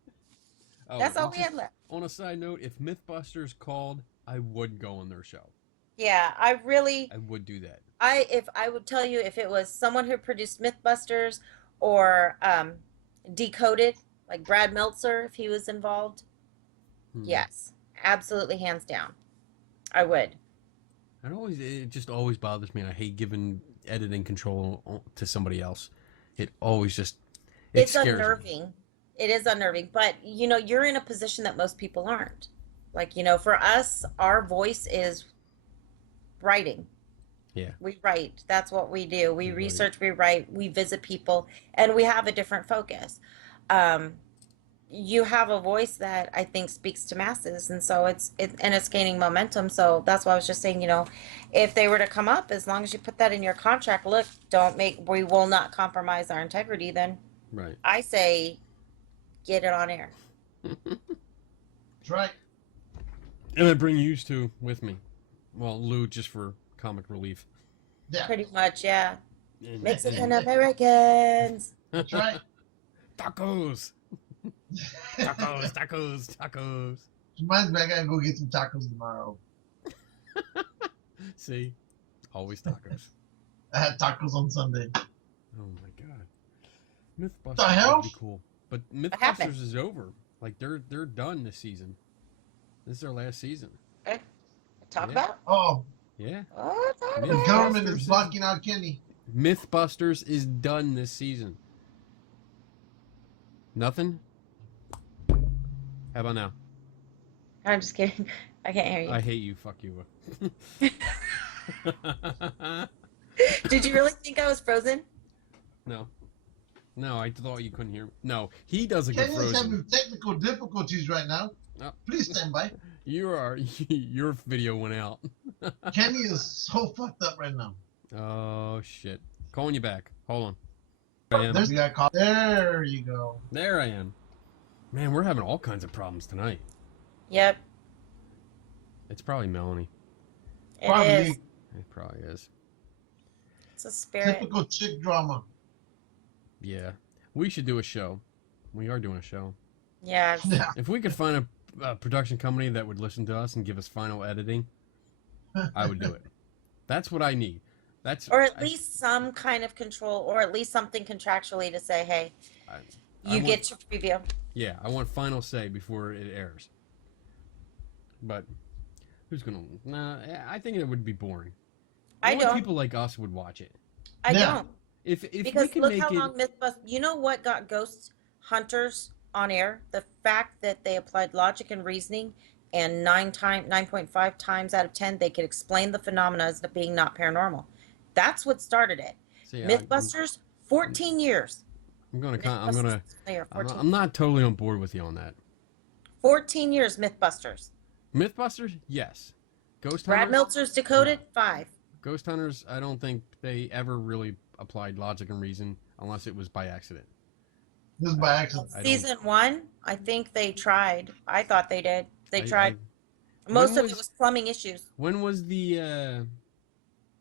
Oh, that's all we had left. On a side note, if Mythbusters called, I would go on their show. Yeah, I would do that. If I would tell you, if it was someone who produced Mythbusters or Decoded, like Brad Meltzer, if he was involved, yes, absolutely, hands down, I would. It just always bothers me, and I hate giving editing control to somebody else. It always just it's unnerving. Me. It is unnerving, but you're in a position that most people aren't. Like, for us, our voice is writing. Yeah. We write. That's what we do. We research, we write, we visit people, and we have a different focus. you have a voice that I think speaks to masses, and so it's gaining momentum. So that's why I was just saying, if they were to come up, as long as you put that in your contract, look, we will not compromise our integrity, then Right. I say get it on air. That's right. And I bring you two with me. Well, Lou, just for comic relief. Yeah, Pretty much, yeah. And, Mexican Americans. that's right. Tacos. Tacos, tacos, tacos. Reminds me, I gotta go get some tacos tomorrow. See? Always tacos. I had tacos on Sunday. Oh my god. Mythbusters The hell? would be cool. But happened? Mythbusters is over. Like they're done this season. This is their last season. Okay. Talk Yeah. about? Oh, Yeah. Oh, talk the Mythbusters about. government is is- blocking out Kenny. Mythbusters is done this season. Nothing? How about now? I'm just kidding. I can't hear you. I hate you. Fuck you. Did you really think I was frozen? No. No, I thought you couldn't hear me. No, he doesn't get Kenny is frozen. having technical difficulties right now. Oh. Please stand by. Your video went out. Kenny is so fucked up right now. Oh shit. Calling you back. Hold on. I am. There's the guy called. There you go. There I am. Man, we're having all kinds of problems tonight. Yep, It's probably Mellanie. it Probably is. It probably is. It's a spirit. typical chick drama. Yeah. We should do a show. We are doing a show. Yeah. Yeah. If we could find a production company that would listen to us and give us final editing, I would do it. That's what I need. That's Or at least some kind of control, or at least something contractually to say, hey, I you want- get your preview. Yeah, I want final say before it airs. But who's gonna? Nah, I think it would be boring. I Only don't. people like us would watch it. I Yeah. don't. If we Because can look make how it, long Mythbusters. You know what got Ghost Hunters on air? The fact that they applied logic and reasoning, and 9.5 times out of 10 they could explain the phenomena as being not paranormal. That's what started it. see, Mythbusters, 14 years. I'm gonna. Mythbusters player, I'm 14, not totally on board with you on that. 14 years. Mythbusters. Mythbusters, yes. Ghost Brad Hunters, Meltzer's Decoded, 5. Ghost Hunters. I don't think they ever really applied logic and reason unless it was by accident. This is by accident. I don't- Season 1, I think they tried. I thought they did. They I- tried. I- Most when of it was plumbing issues. When was the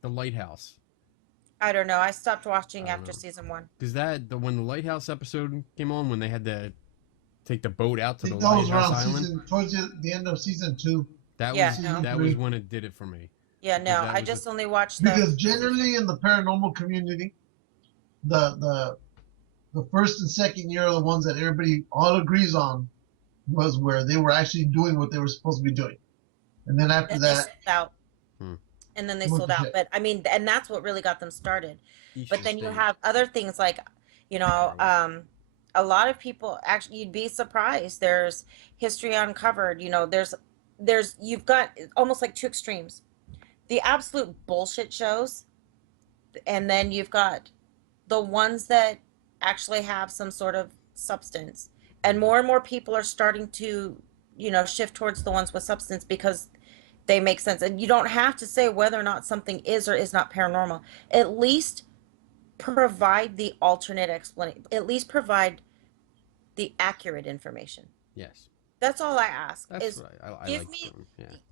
lighthouse? I don't know. I stopped watching I don't after know. season 1. Because when the lighthouse episode came on, when they had to take the boat out to I the think that was lighthouse around island, season, towards the end of season 2. that Yeah, was no. that was when it did it for me. Yeah, no, Because that I was just a- only watched the. Because generally in the paranormal community, the first and second year are the ones that everybody all agrees on was where they were actually doing what they were supposed to be doing. And then after And they that, sold out. Hmm. And then they What sold the out. shit? But I mean, and that's what really got them started. But then you Interesting. have other things like, a lot of people actually, you'd be surprised. There's History Uncovered. You've got almost like two extremes: the absolute bullshit shows, and then you've got the ones that actually have some sort of substance. And more people are starting to, shift towards the ones with substance because they make sense. And you don't have to say whether or not something is or is not paranormal. At least provide the alternate explanation. At least provide the accurate information. Yes, That's all I ask. that's Is what I give like. me-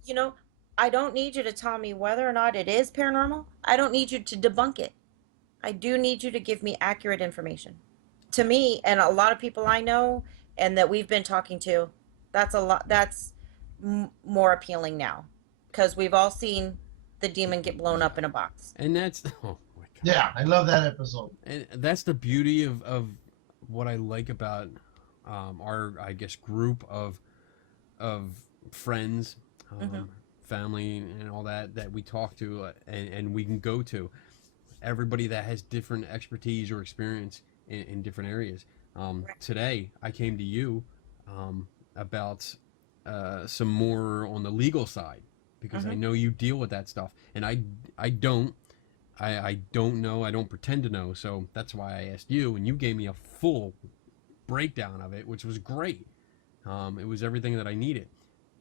Yeah. I don't need you to tell me whether or not it is paranormal. I don't need you to debunk it. I do need you to give me accurate information. To me, and a lot of people I know and that we've been talking to, that's a lot. That's more appealing now because we've all seen the demon get blown up in a box. And that's oh my god. yeah, I love that episode. And that's the beauty of what I like about our, I guess, group of friends, Mhm. family, and all that we talk to and we can go to. Everybody that has different expertise or experience in different areas. Today, I came to you about some more on the legal side because I Mhm. know you deal with that stuff, and I don't. I don't know. I don't pretend to know. So that's why I asked you, and you gave me a full breakdown of it, which was great. It was everything that I needed,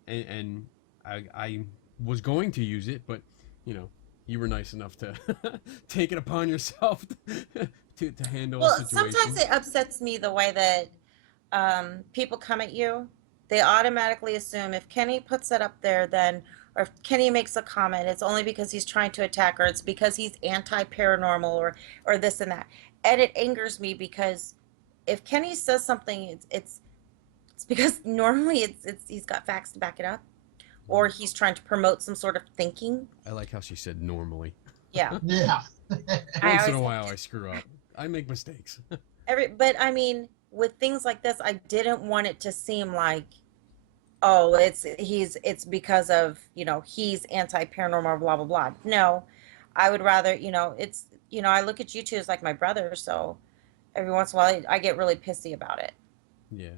and I was going to use it, but you know, you were nice enough to take it upon yourself to handle a situation. Sometimes it upsets me the way that people come at you. They automatically assume if Kenny puts it up there, then, or if Kenny makes a comment, it's only because he's trying to attack, or it's because he's anti-paranormal, or this and that. And it angers me because if Kenny says something, it's because normally it's he's got facts to back it up, or he's trying to promote some sort of thinking. I like how she said normally. Yeah. Yeah. Once in a while, I screw up. I make mistakes. But I mean, with things like this, I didn't want it to seem like, oh, it's because of, you know, he's anti-paranormal, blah blah blah. No, I would rather, you know, it's, you know, I look at you two as like my brother, so every once in a while I get really pissy about it. Yeah.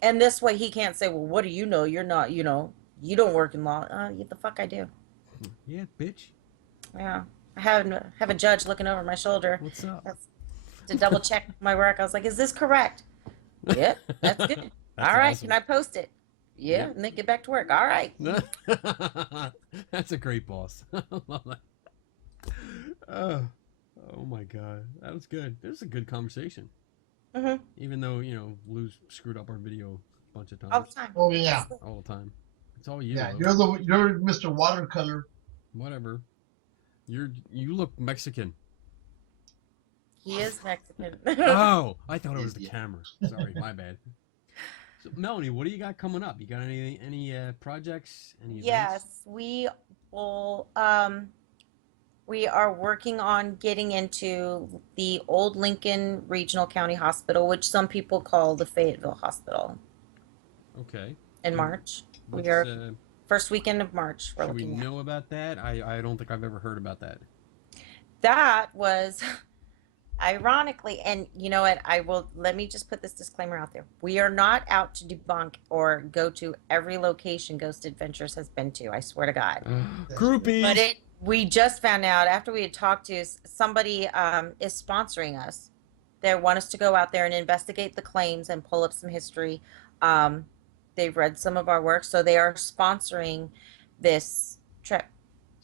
And this way he can't say, well, what do you know? You're not, you know, you don't work in law. The fuck I do. Yeah, bitch. Yeah. I have a judge looking over my shoulder. What's up? To double check my work. I was like, is this correct? Yep, that's good. All right, awesome. can I post it? Yeah, and then get back to work. All right. That's a great boss. I love that. Oh my god, that was good. This is a good conversation. Mm-hmm. Even though, you know, Lou screwed up our video a bunch of times. All the time. Oh yeah. All the time. It's all you. Yeah. Lou. You're Mr. Watercolor. Whatever. You look Mexican. He is Mexican. Oh, I thought it was the Yeah. camera. Sorry, my bad. So, Mellanie, what do you got coming up? You got any projects? Any events? Yes, we will. We are working on getting into the old Lincoln Regional County Hospital, which some people call the Fayetteville Hospital, Okay. in March. What's, We are first weekend of March. We're should we looking at. know about that? I don't think I've ever heard about that. That was ironically, and you know what, let me just put this disclaimer out there. We are not out to debunk or go to every location Ghost Adventures has been to, I swear to God. Groupies. But we just found out after we had talked to somebody is sponsoring us. They want us to go out there and investigate the claims and pull up some history. They've read some of our work, so they are sponsoring this trip.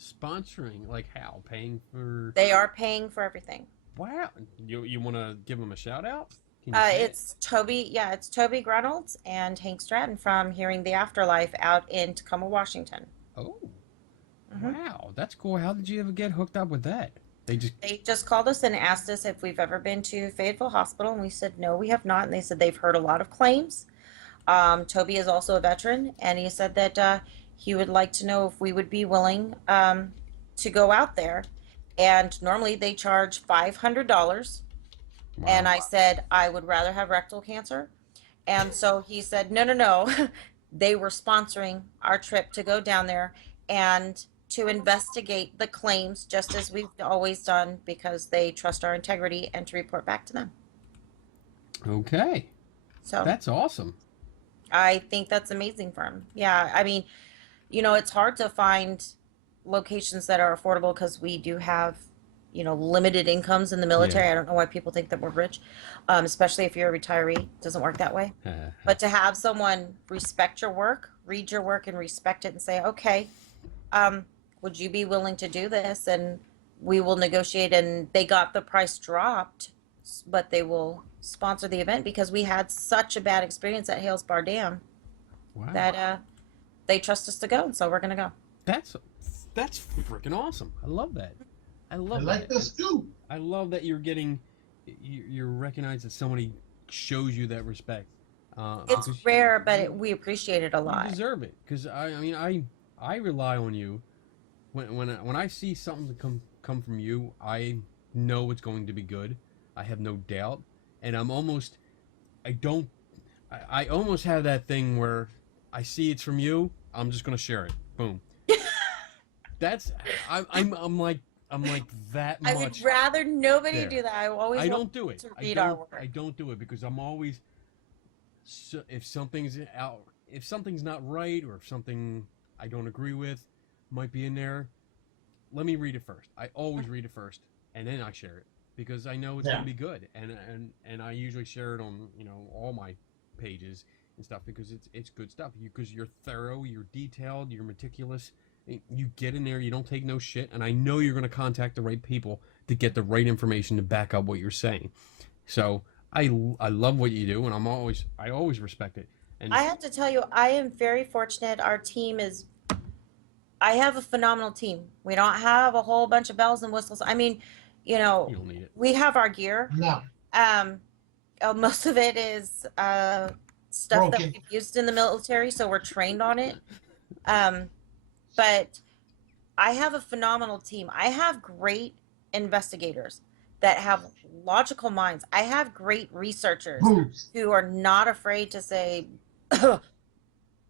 Sponsoring, like how? Paying for? They are paying for everything. Wow. You want to give them a shout out? Can you say it? It's Toby. Yeah, it's Toby Grunolds and Hank Stratton from Hearing the Afterlife out in Tacoma, Washington. Oh. Mhm. Wow, that's cool. How did you ever get hooked up with that? They just called us and asked us if we've ever been to Fayetteville Hospital, and we said no, we have not. And they said they've heard a lot of claims. Toby is also a veteran, and he said that he would like to know if we would be willing to go out there. And normally they charge $500. Wow. And I said I would rather have rectal cancer. And so he said, no. They were sponsoring our trip to go down there and to investigate the claims, just as we've always done, because they trust our integrity, and to report back to them. Okay. So That's awesome. I think that's amazing for him. Yeah, I mean, you know, it's hard to find locations that are affordable because we do have, you know, limited incomes in the military. Yeah. I don't know why people think that we're rich, especially if you're a retiree. It doesn't work that way. But to have someone respect your work, read your work, and respect it, and say, okay, would you be willing to do this? And we will negotiate. And they got the price dropped, but they will sponsor the event because we had such a bad experience at Hales Bar Dam Wow. that they trust us to go, and so we're gonna go. That's freaking awesome. I love that. I I love like that. this too. I love that you're recognized that somebody shows you that respect. It's because rare, but we appreciate it a you lot. deserve it. Because I mean I rely on you. When I see something come from you, I know it's going to be good. I have no doubt, and I almost have that thing where I see it's from you. I'm just gonna share it. Boom. I'm like that much. I would rather nobody there. do that. I always I want don't do it. to I read our don't. work. I don't do it because I'm always. So if something's not right, or if something I don't agree with might be in there, let me read it first. I always read it first, and then I share it. because I know it's Yeah. gonna be good, and I usually share it on all my pages and stuff because it's good stuff. Because you're thorough, you're detailed, you're meticulous. You get in there, you don't take no shit, and I know you're gonna contact the right people to get the right information to back up what you're saying. So I love what you do, and I always respect it. And I have to tell you, I am very fortunate. Our team is, I have a phenomenal team. We don't have a whole bunch of bells and whistles. I mean, you don't need it. we have our gear. No. Most of it is stuff that Broken. we've used in the military, so we're trained on it. But I have a phenomenal team. I have great investigators that have logical minds. I have great researchers Boobs. who are not afraid to say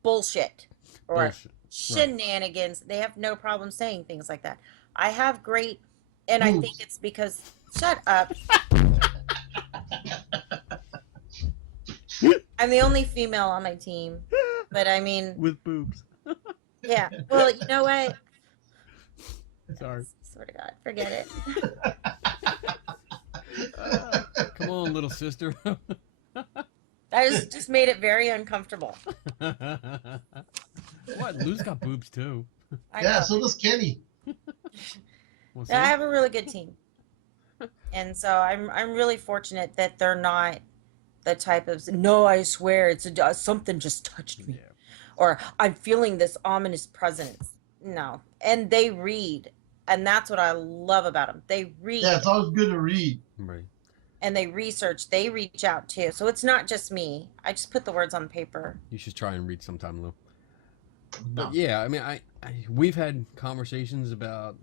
bullshit or Bullshit. shenanigans. They have no problem saying things like that. I have great, and I think it's because, shut up. I'm the only female on my team, but I mean, With boobs. yeah. Well, you know what? Sorry. Swear to God, forget it. Come on, little sister. I just made it very uncomfortable. What? Lou's got boobs too. I Yeah, know. so does Kenny. Well, Yeah, I see? have a really good team, and so I'm really fortunate that they're not the type of no, I swear it's something just touched me, Yeah. or I'm feeling this ominous presence. No, and they read, and that's what I love about them. They read Yeah, it's always good to read. Right. and they research. They reach out too. So it's not just me. I just put the words on paper. You should try and read sometime, Lou. No. But yeah, I mean, we've had conversations about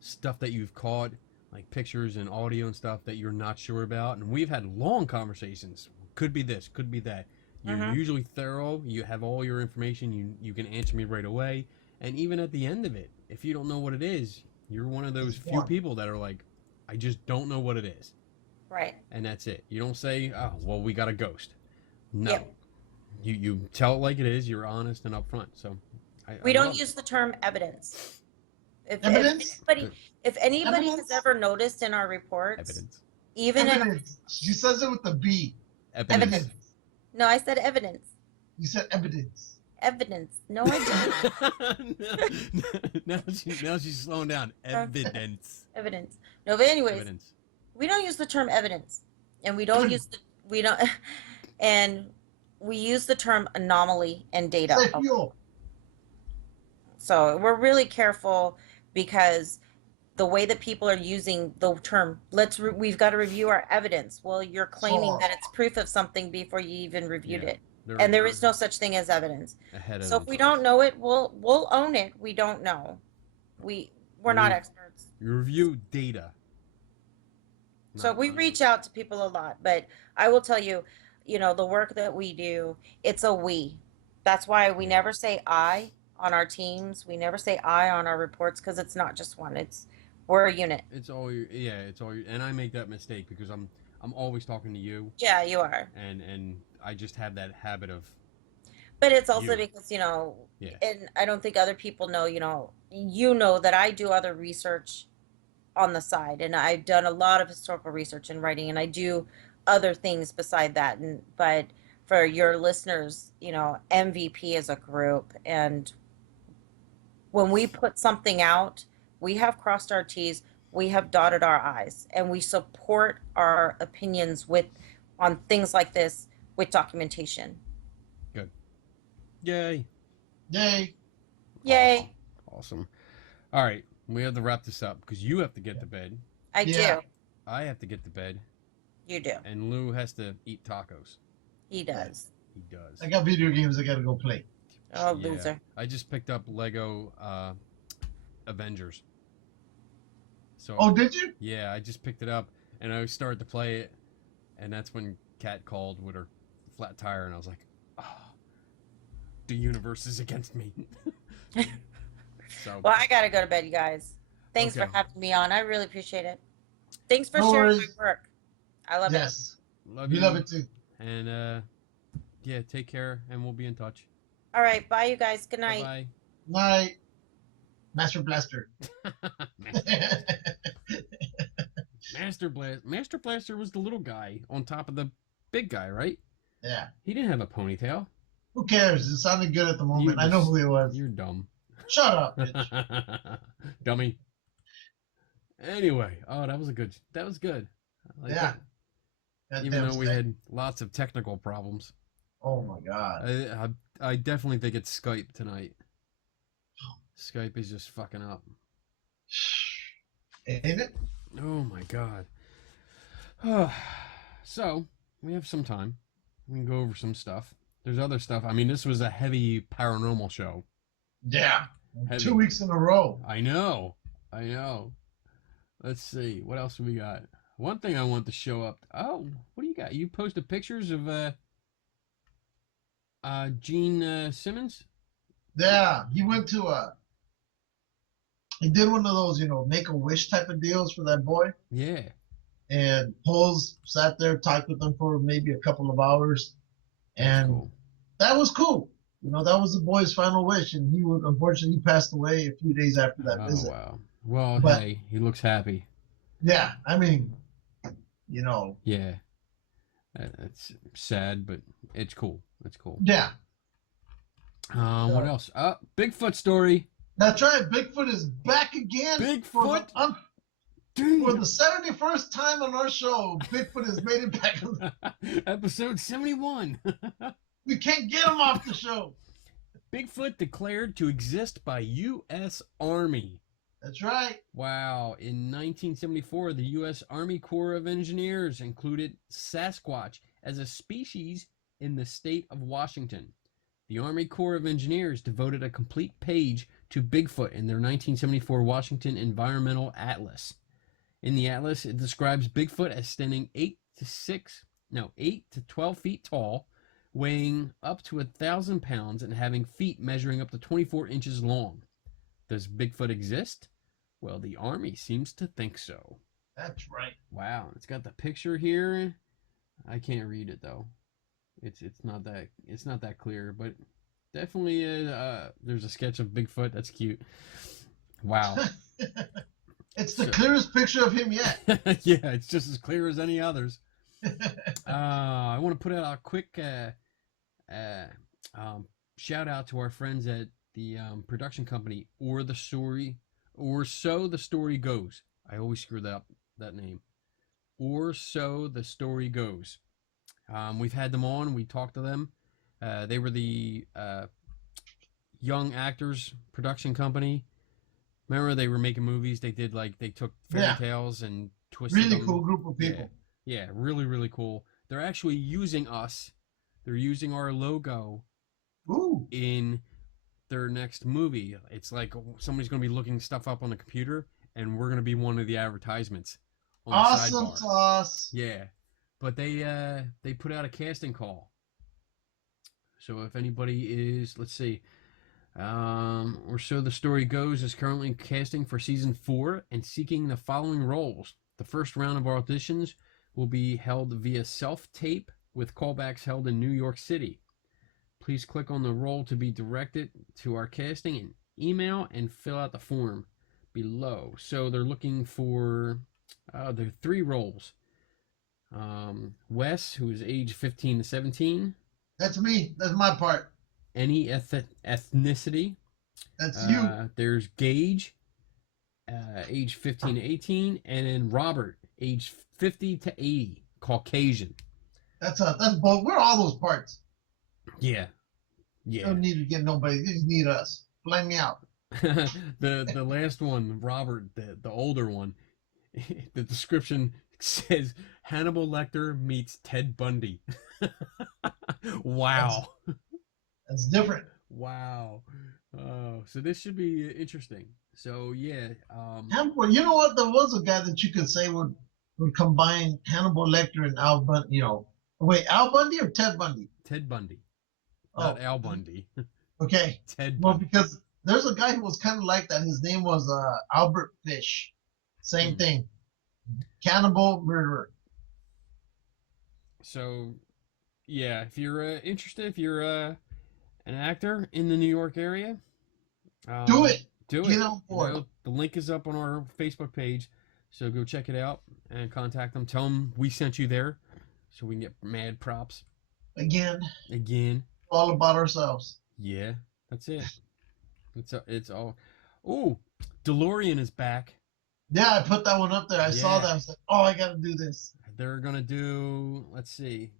stuff that you've caught, like pictures and audio and stuff that you're not sure about, and we've had long conversations. Could be this, could be that. You're Mhm. usually thorough. You have all your information. You can answer me right away. And even at the end of it, if you don't know what it is, you're one of those few One. people that are like, I just don't know what it is, Right. and that's it. You don't say, oh, well, we got a ghost. No. Yep. You tell it like it is. You're honest and upfront. So We I don't love it. use the term evidence. Evidence? If anybody Evidence? has ever noticed in our reports, Evidence. even in Evidence. She says it with the B. Evidence. no, I said evidence. You said evidence. Evidence. No, I didn't. now she's slowing down. Evidence. Evidence. No, but anyways, Evidence. we don't use the term evidence, and we don't use the we don't, and we use the term anomaly and data. Say fuel. So we're really careful because the way that people are using the term, we've got to review our evidence. Well, you're claiming that it's proof of something before you even reviewed Yeah. it, They're and there is no such thing as evidence. ahead of So if we themselves. don't know it, we'll own it. We don't know. We're not Mhm. experts. You review data. So Not- we reach out to people a lot, but I will tell you, the work that we do, it's a we. That's why we Yeah. never say I on our teams. We never say I on our reports because it's not just one. We're a unit. It's all it's all and I make that mistake because I'm always talking to you, Yeah, you are. and I just have that habit of But it's also You. because, Yeah. and I don't think other people know, you know that I do other research on the side, and I've done a lot of historical research and writing, and I do other things beside that. But for your listeners, MVP is a group, and when we put something out, we have crossed our T's, we have dotted our I's, and we support our opinions on things like this with documentation. yay. Yay. Yay. Awesome. All right, we have to wrap this up because you have to get to bed. I Yeah. do. I have to get to bed, You do. and Lou has to eat tacos. He does. He does. I got video games I gotta go play. Oh, Yeah. loser. I just picked up Lego Avengers. So Oh, did you? yeah, I just picked it up and I started to play it, and that's when Kat called with her flat tire, and I was like, "Oh, the universe is against me." So Well, I gotta go to bed, you guys. Thanks for Okay. having me on. I really appreciate it. Thanks for No sharing worries. my work. I love it. Yes. love We you, love it too. and yeah, take care, and we'll be in touch. All right, bye, you guys. Good night. Bye Night. Master Blaster. bye. Master Blaster was the little guy on top of the big guy, right? Yeah. He didn't have a ponytail. Who cares? It sounded good at the moment. I know who he was. You're dumb. Shut up, bitch. Dummy. Anyway, that was good. I like that. Even though we had lots of technical problems. Oh my god. I definitely think it's Skype tonight. Skype is just fucking up. Ain't it? Oh my god. So, we have some time. We can go over some stuff. There's other stuff. I mean, this was a heavy paranormal show. Yeah. Heavy. 2 weeks in a row. I know. Let's see. What else we got? One thing I want to show up. Oh, what do you got? You posted pictures of Gene Simmons? Yeah. He went to he did one of those, Make-A-Wish type of deals for that boy. Yeah. And Poles sat there, talked with him for maybe a couple of hours. And cool. That was cool. That was the boy's final wish, and unfortunately he passed away a few days after that visit. Oh wow. Well, hey, he looks happy. Yeah, I mean, Yeah. It's sad, but it's cool. It's cool. Yeah. What else? Bigfoot story. That's right. Bigfoot is back again. Bigfoot. For the 71st time on our show, Bigfoot has made it back. Episode 71. We can't get him off the show. Bigfoot declared to exist by U.S. Army. That's right. Wow. In 1974, the U.S. Army Corps of Engineers included Sasquatch as a species in the state of Washington. The Army Corps of Engineers devoted a complete page to Bigfoot in their 1974 Washington Environmental Atlas. In the atlas, it describes Bigfoot as standing 8 to 12 feet tall, weighing up to 1,000 pounds, and having feet measuring up to 24 inches long. Does Bigfoot exist? Well, the Army seems to think so. That's right. Wow, it's got the picture here. I can't read it though. It's not that clear, but definitely there's a sketch of Bigfoot. That's cute. Wow. It's the clearest picture of him yet. Yeah, it's just as clear as any others. I want to put out a quick shout out to our friends at the production company or So the Story Goes. I always screw that name. Or So the Story Goes. We've had them on. We talked to them. They were the young actors production company. Remember, they were making movies. They did they took fairy tales and twisted them. Really cool group of people. Yeah, really, really cool. They're actually using us. They're using our logo in their next movie. It's like somebody's going to be looking stuff up on the computer, and we're going to be one of the advertisements. Awesome sauce. Yeah, but they put out a casting call. So if anybody is, let's see, or So the Story Goes is currently casting for season 4 and seeking the following roles. The first round of auditions will be held via self-tape with callbacks held in New York City. Please click on the role to be directed to our casting and email and fill out the form below. So they're looking for there are 3 roles. Wes, who is age 15 to 17. That's me. That's my part. Any ethnicity. That's you. There's Gage, age 15 to 18, and then Robert, age 50 to 80, Caucasian. That's both. We're all those parts. Yeah. You don't need to get nobody. You just need us. Blame me out. the last one, Robert, the older one, the description says Hannibal Lecter meets Ted Bundy. Wow. That's different. Wow. Oh, so this should be interesting. So yeah. Hannibal, you know what? There was a guy that you could say would combine Hannibal Lecter and Al Bundy. Wait, Al Bundy or Ted Bundy? Ted Bundy. Not Al Bundy. Okay. Ted Bundy. Well, because there's a guy who was kind of like that. His name was Albert Fish. Same thing. Cannibal murderer. So, yeah, if you're interested, if you're an actor in the New York area, do it. Do Get it. on board. The link is up on our Facebook page. So go check it out and contact them. Tell them we sent you there so we can get mad props. Again, all about ourselves. Yeah, that's it. It's all. Oh, DeLorian is back. Yeah, I put that one up there. I saw that. I was like, oh, I got to do this. They're going to do, let's see.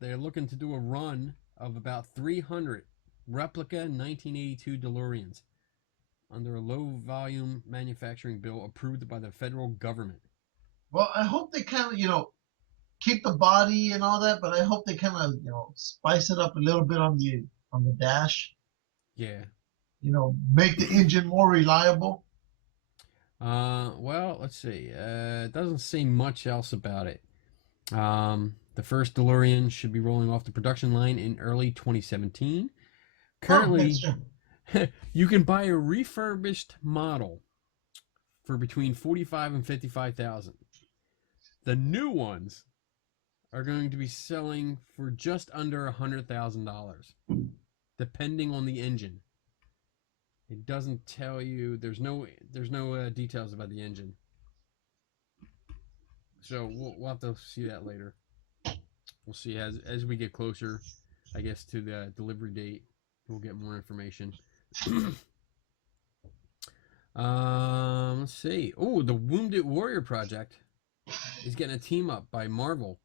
They're looking to do a run of about 300 replica 1982 DeLorians under a low-volume manufacturing bill approved by the federal government. Well, I hope they kind of, keep the body and all that, but I hope they kind of, spice it up a little bit on the dash. Yeah. Make the engine more reliable. Well, let's see. It doesn't say much else about it. The first DeLorean should be rolling off the production line in early 2017. Currently, you can buy a refurbished model for between $45,000 and $55,000. The new ones are going to be selling for just under $100,000, depending on the engine. It doesn't tell you. There's no details about the engine. So we'll have to see that later. We'll see as we get closer, I guess, to the delivery date. We'll get more information. Let's see. Oh, the Wounded Warrior Project is getting a team up by Marvel.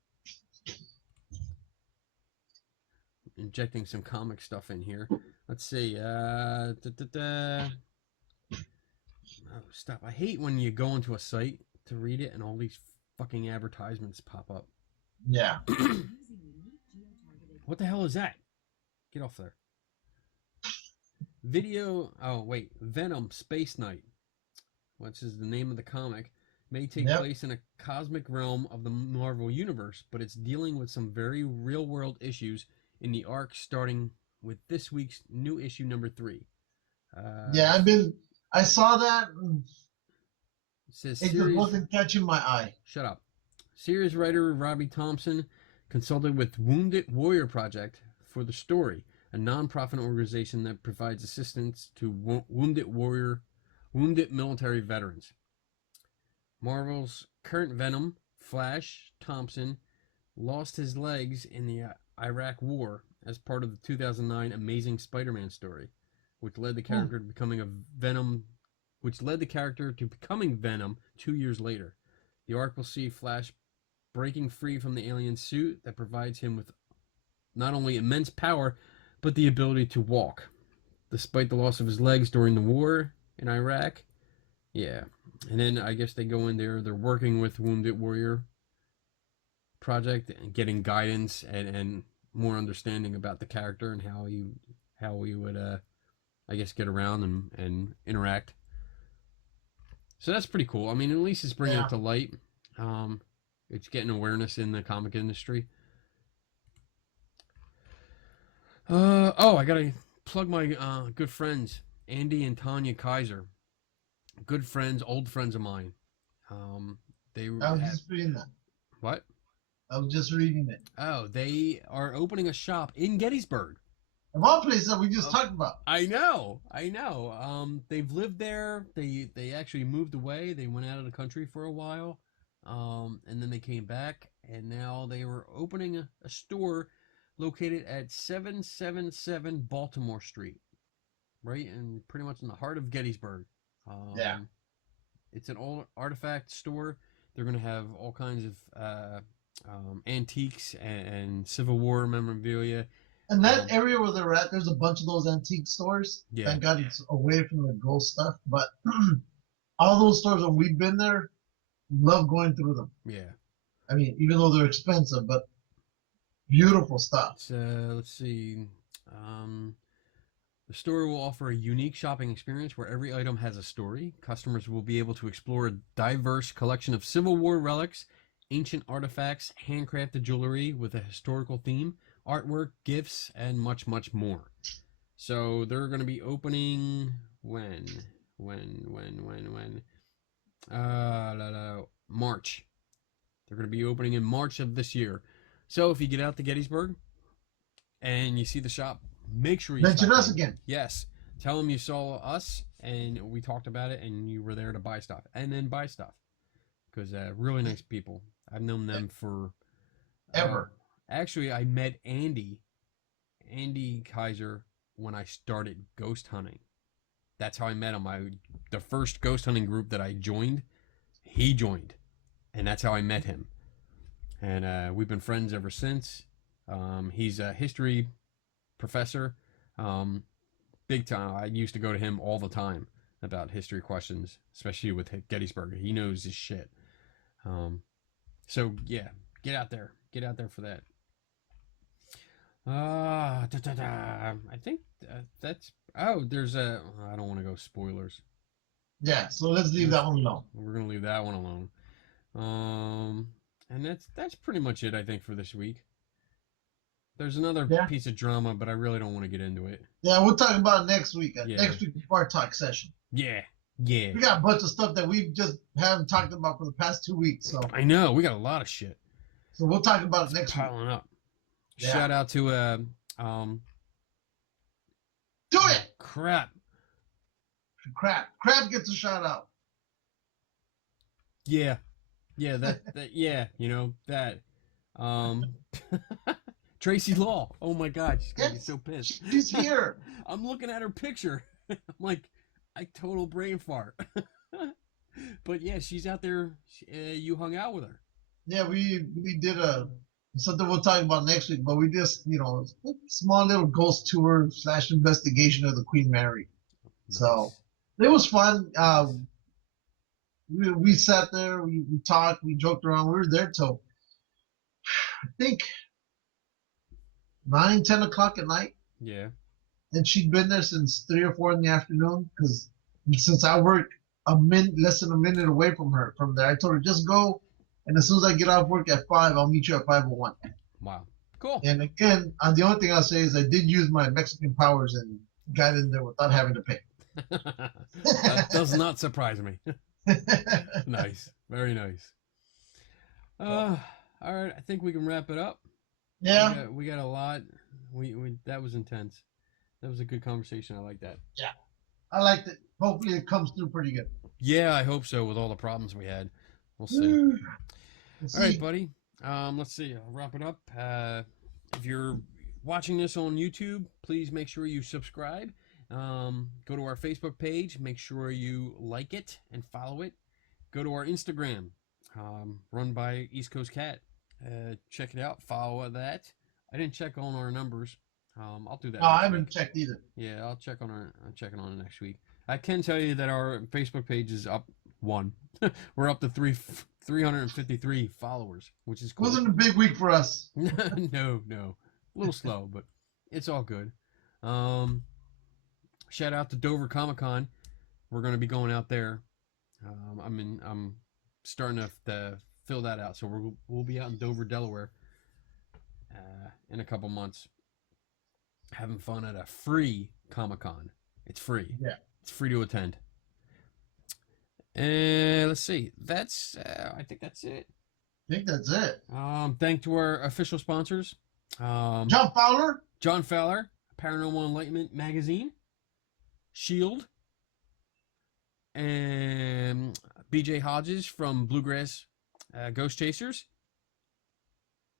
Injecting some comic stuff in here. Let's see. Oh, stop. I hate when you go into a site to read it and all these fucking advertisements pop up. Yeah. What the hell is that? Get off there. Video. Oh, wait. Venom Space Knight, which is the name of the comic, may take place in a cosmic realm of the Marvel Universe, but it's dealing with some very real-world issues in the arc, starting with this week's new issue number 3. I saw that. It just wasn't catching my eye. Shut up. Series writer Robbie Thompson consulted with Wounded Warrior Project for the story, a non-profit organization that provides assistance to wounded military veterans. Marvel's current Venom, Flash Thompson, lost his legs in the Iraq War as part of the 2009 Amazing Spider-Man story, which led the character to becoming Venom 2 years later. The arc will see Flash breaking free from the alien suit that provides him with not only immense power, but the ability to walk, despite the loss of his legs during the war in Iraq. Yeah. And then I guess they go in there, they're working with Wounded Warrior Project and getting guidance and more understanding about the character and how he would, I guess, get around and interact. So that's pretty cool. I mean, at least it's bringing it to light. It's getting awareness in the comic industry. I gotta plug my good friends, Andy and Tanya Kaiser. Good friends, old friends of mine. I was just reading that. What? I was just reading it. Oh, they are opening a shop in Gettysburg. Of all places that we just talked about. I know. They've lived there. They actually moved away. They went out of the country for a while. And then they came back, and now they were opening a store located at 777 Baltimore Street, right? And pretty much in the heart of Gettysburg. It's an old artifact store. They're going to have all kinds of antiques and Civil War memorabilia. And that area where they're at, there's a bunch of those antique stores. Yeah. Thank God it's away from the ghost stuff. But all those stores, when we've been there, love going through them. Yeah. I mean, even though they're expensive, but beautiful stuff. Let's see. The store will offer a unique shopping experience where every item has a story. Customers will be able to explore a diverse collection of Civil War relics, ancient artifacts, handcrafted jewelry with a historical theme, artwork, gifts, and much, much more. So they're going to be opening when? March. They're going to be opening in March of this year. So if you get out to Gettysburg and you see the shop, make sure you mention us again. Yes. Tell them you saw us and we talked about it and you were there to buy stuff. And then buy stuff. because really nice people. I've known them for Ever. Actually, I met Andy Kaiser, when I started ghost hunting. That's how I met him. The first ghost hunting group that I joined, he joined, and that's how I met him. And we've been friends ever since. He's a history professor, big time. I used to go to him all the time about history questions, especially with Gettysburg. He knows his shit. So yeah, get out there for that. I think that's. Oh, there's a. I don't want to go spoilers. Yeah, so let's leave that one alone. We're gonna leave that one alone. And that's pretty much it, I think, for this week. There's another piece of drama, but I really don't want to get into it. Yeah, we'll talk about it next week. Yeah. Next week before our talk session. Yeah. We got a bunch of stuff that we just haven't talked about for the past 2 weeks. So I know we got a lot of shit. So we'll talk about it next week. Piling up. Yeah. Shout out to Do it. Crap Gets a shout out. Yeah, that yeah, that Tracy Law. Oh my God, she's gonna be so pissed. She's here. I'm looking at her picture. I'm like, I total brain fart. But yeah, she's out there. You hung out with her. Yeah, we did something we'll talk about next week, but we just small little ghost tour / investigation of the Queen Mary. Nice. So it was fun. We sat there, we talked, we joked around. We were there till I think 9-10 o'clock at night. Yeah. And she'd been there since 3 or 4 in the afternoon, because since I work less than a minute away from her from there, I told her just go, and as soon as I get off work at 5, I'll meet you at 5:01. Wow. Cool. And again, the only thing I'll say is I did use my Mexican powers and got in there without having to pay. That does not surprise me. Nice. Very nice. All right, I think we can wrap it up. Yeah. We got a lot. We that was intense. That was a good conversation. I like that. Yeah. I liked it. Hopefully it comes through pretty good. Yeah, I hope so, with all the problems we had. We'll see. All right, buddy. Let's see. I'll wrap it up. If you're watching this on YouTube, please make sure you subscribe. Go to our Facebook page. Make sure you like it and follow it. Go to our Instagram, run by East Coast Cat. Check it out. Follow that. I didn't check on our numbers. I'll do that. No, I haven't checked either. Yeah, I'm checking on it next week. I can tell you that our Facebook page is up 1. We're up to 353 followers, which is cool. Wasn't a big week for us. No. A little slow, but it's all good. Shout out to Dover Comic-Con. We're going to be going out there. I'm starting to fill that out, so we'll be out in Dover, Delaware, in a couple months, having fun at a free Comic-Con. It's free. Yeah. It's free to attend. And let's see. That's I think that's it. I think that's it. Thank to our official sponsors. John Fowler, Paranormal Enlightenment Magazine, Shield, and BJ Hodges from Bluegrass Ghost Chasers,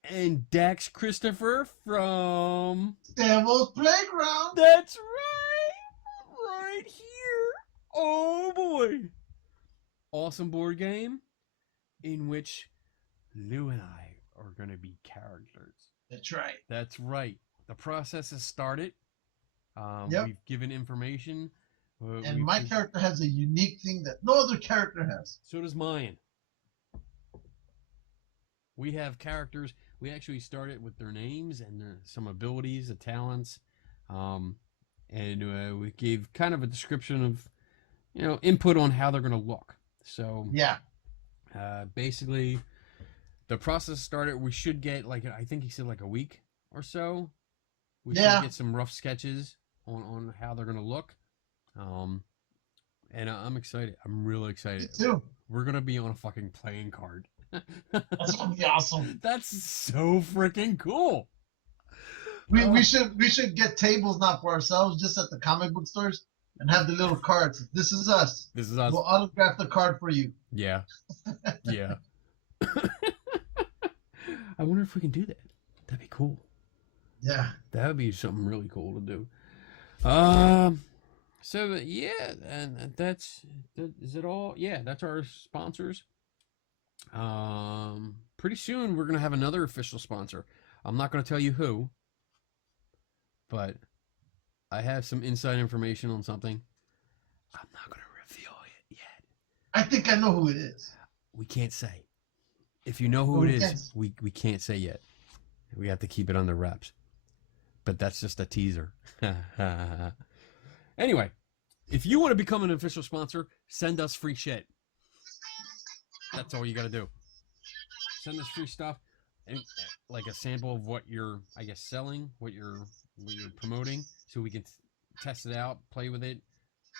and Dax Christopher from Devil's Playground. That's right here. Oh boy. Awesome board game in which Lou and I are going to be characters. That's right. The process has started. Yep. We've given information. And my character has a unique thing that no other character has. So does mine. We have characters. We actually started with their names and some abilities, the talents. And we gave kind of a description of, input on how they're going to look. So yeah, basically, the process started. We should get I think he said a week or so. We should get some rough sketches on how they're gonna look. And I'm excited. I'm really excited. Me too. We're gonna be on a fucking playing card. That's gonna be awesome. That's so freaking cool. We should get tables not for ourselves, just at the comic book stores. And have the little cards. This is us. This is us. We'll autograph the card for you. Yeah. Yeah. I wonder if we can do that. That'd be cool. Yeah. That would be something really cool to do. So yeah, and is it all? Yeah, that's our sponsors. Pretty soon we're gonna have another official sponsor. I'm not gonna tell you who, but I have some inside information on something. I'm not gonna reveal it yet. I think I know who it is. We can't say. If you know who it is, we can't say yet. We have to keep it under wraps. But that's just a teaser. Anyway, if you want to become an official sponsor, send us free shit. That's all you got to do. Send us free stuff and like a sample of what you're, I guess, selling, what you're promoting, so we can test it out, play with it,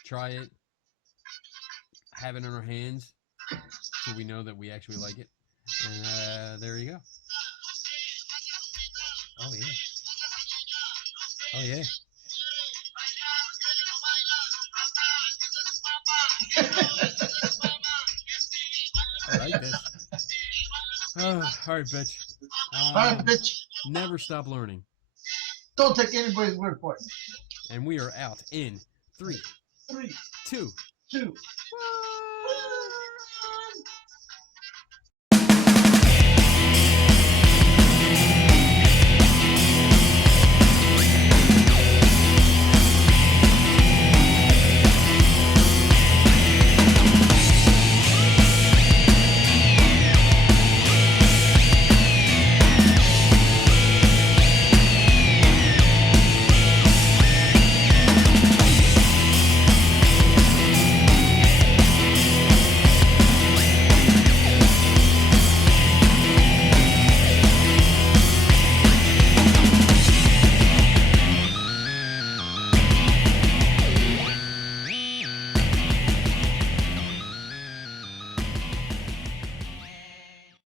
try it, have it in our hands, so we know that we actually like it. And there you go. Oh yeah. Oh yeah. I like this. All right, bitch. All right, bitch. Never stop learning. Don't take anybody's word for it. And we are out in 3, 3, 2, 2.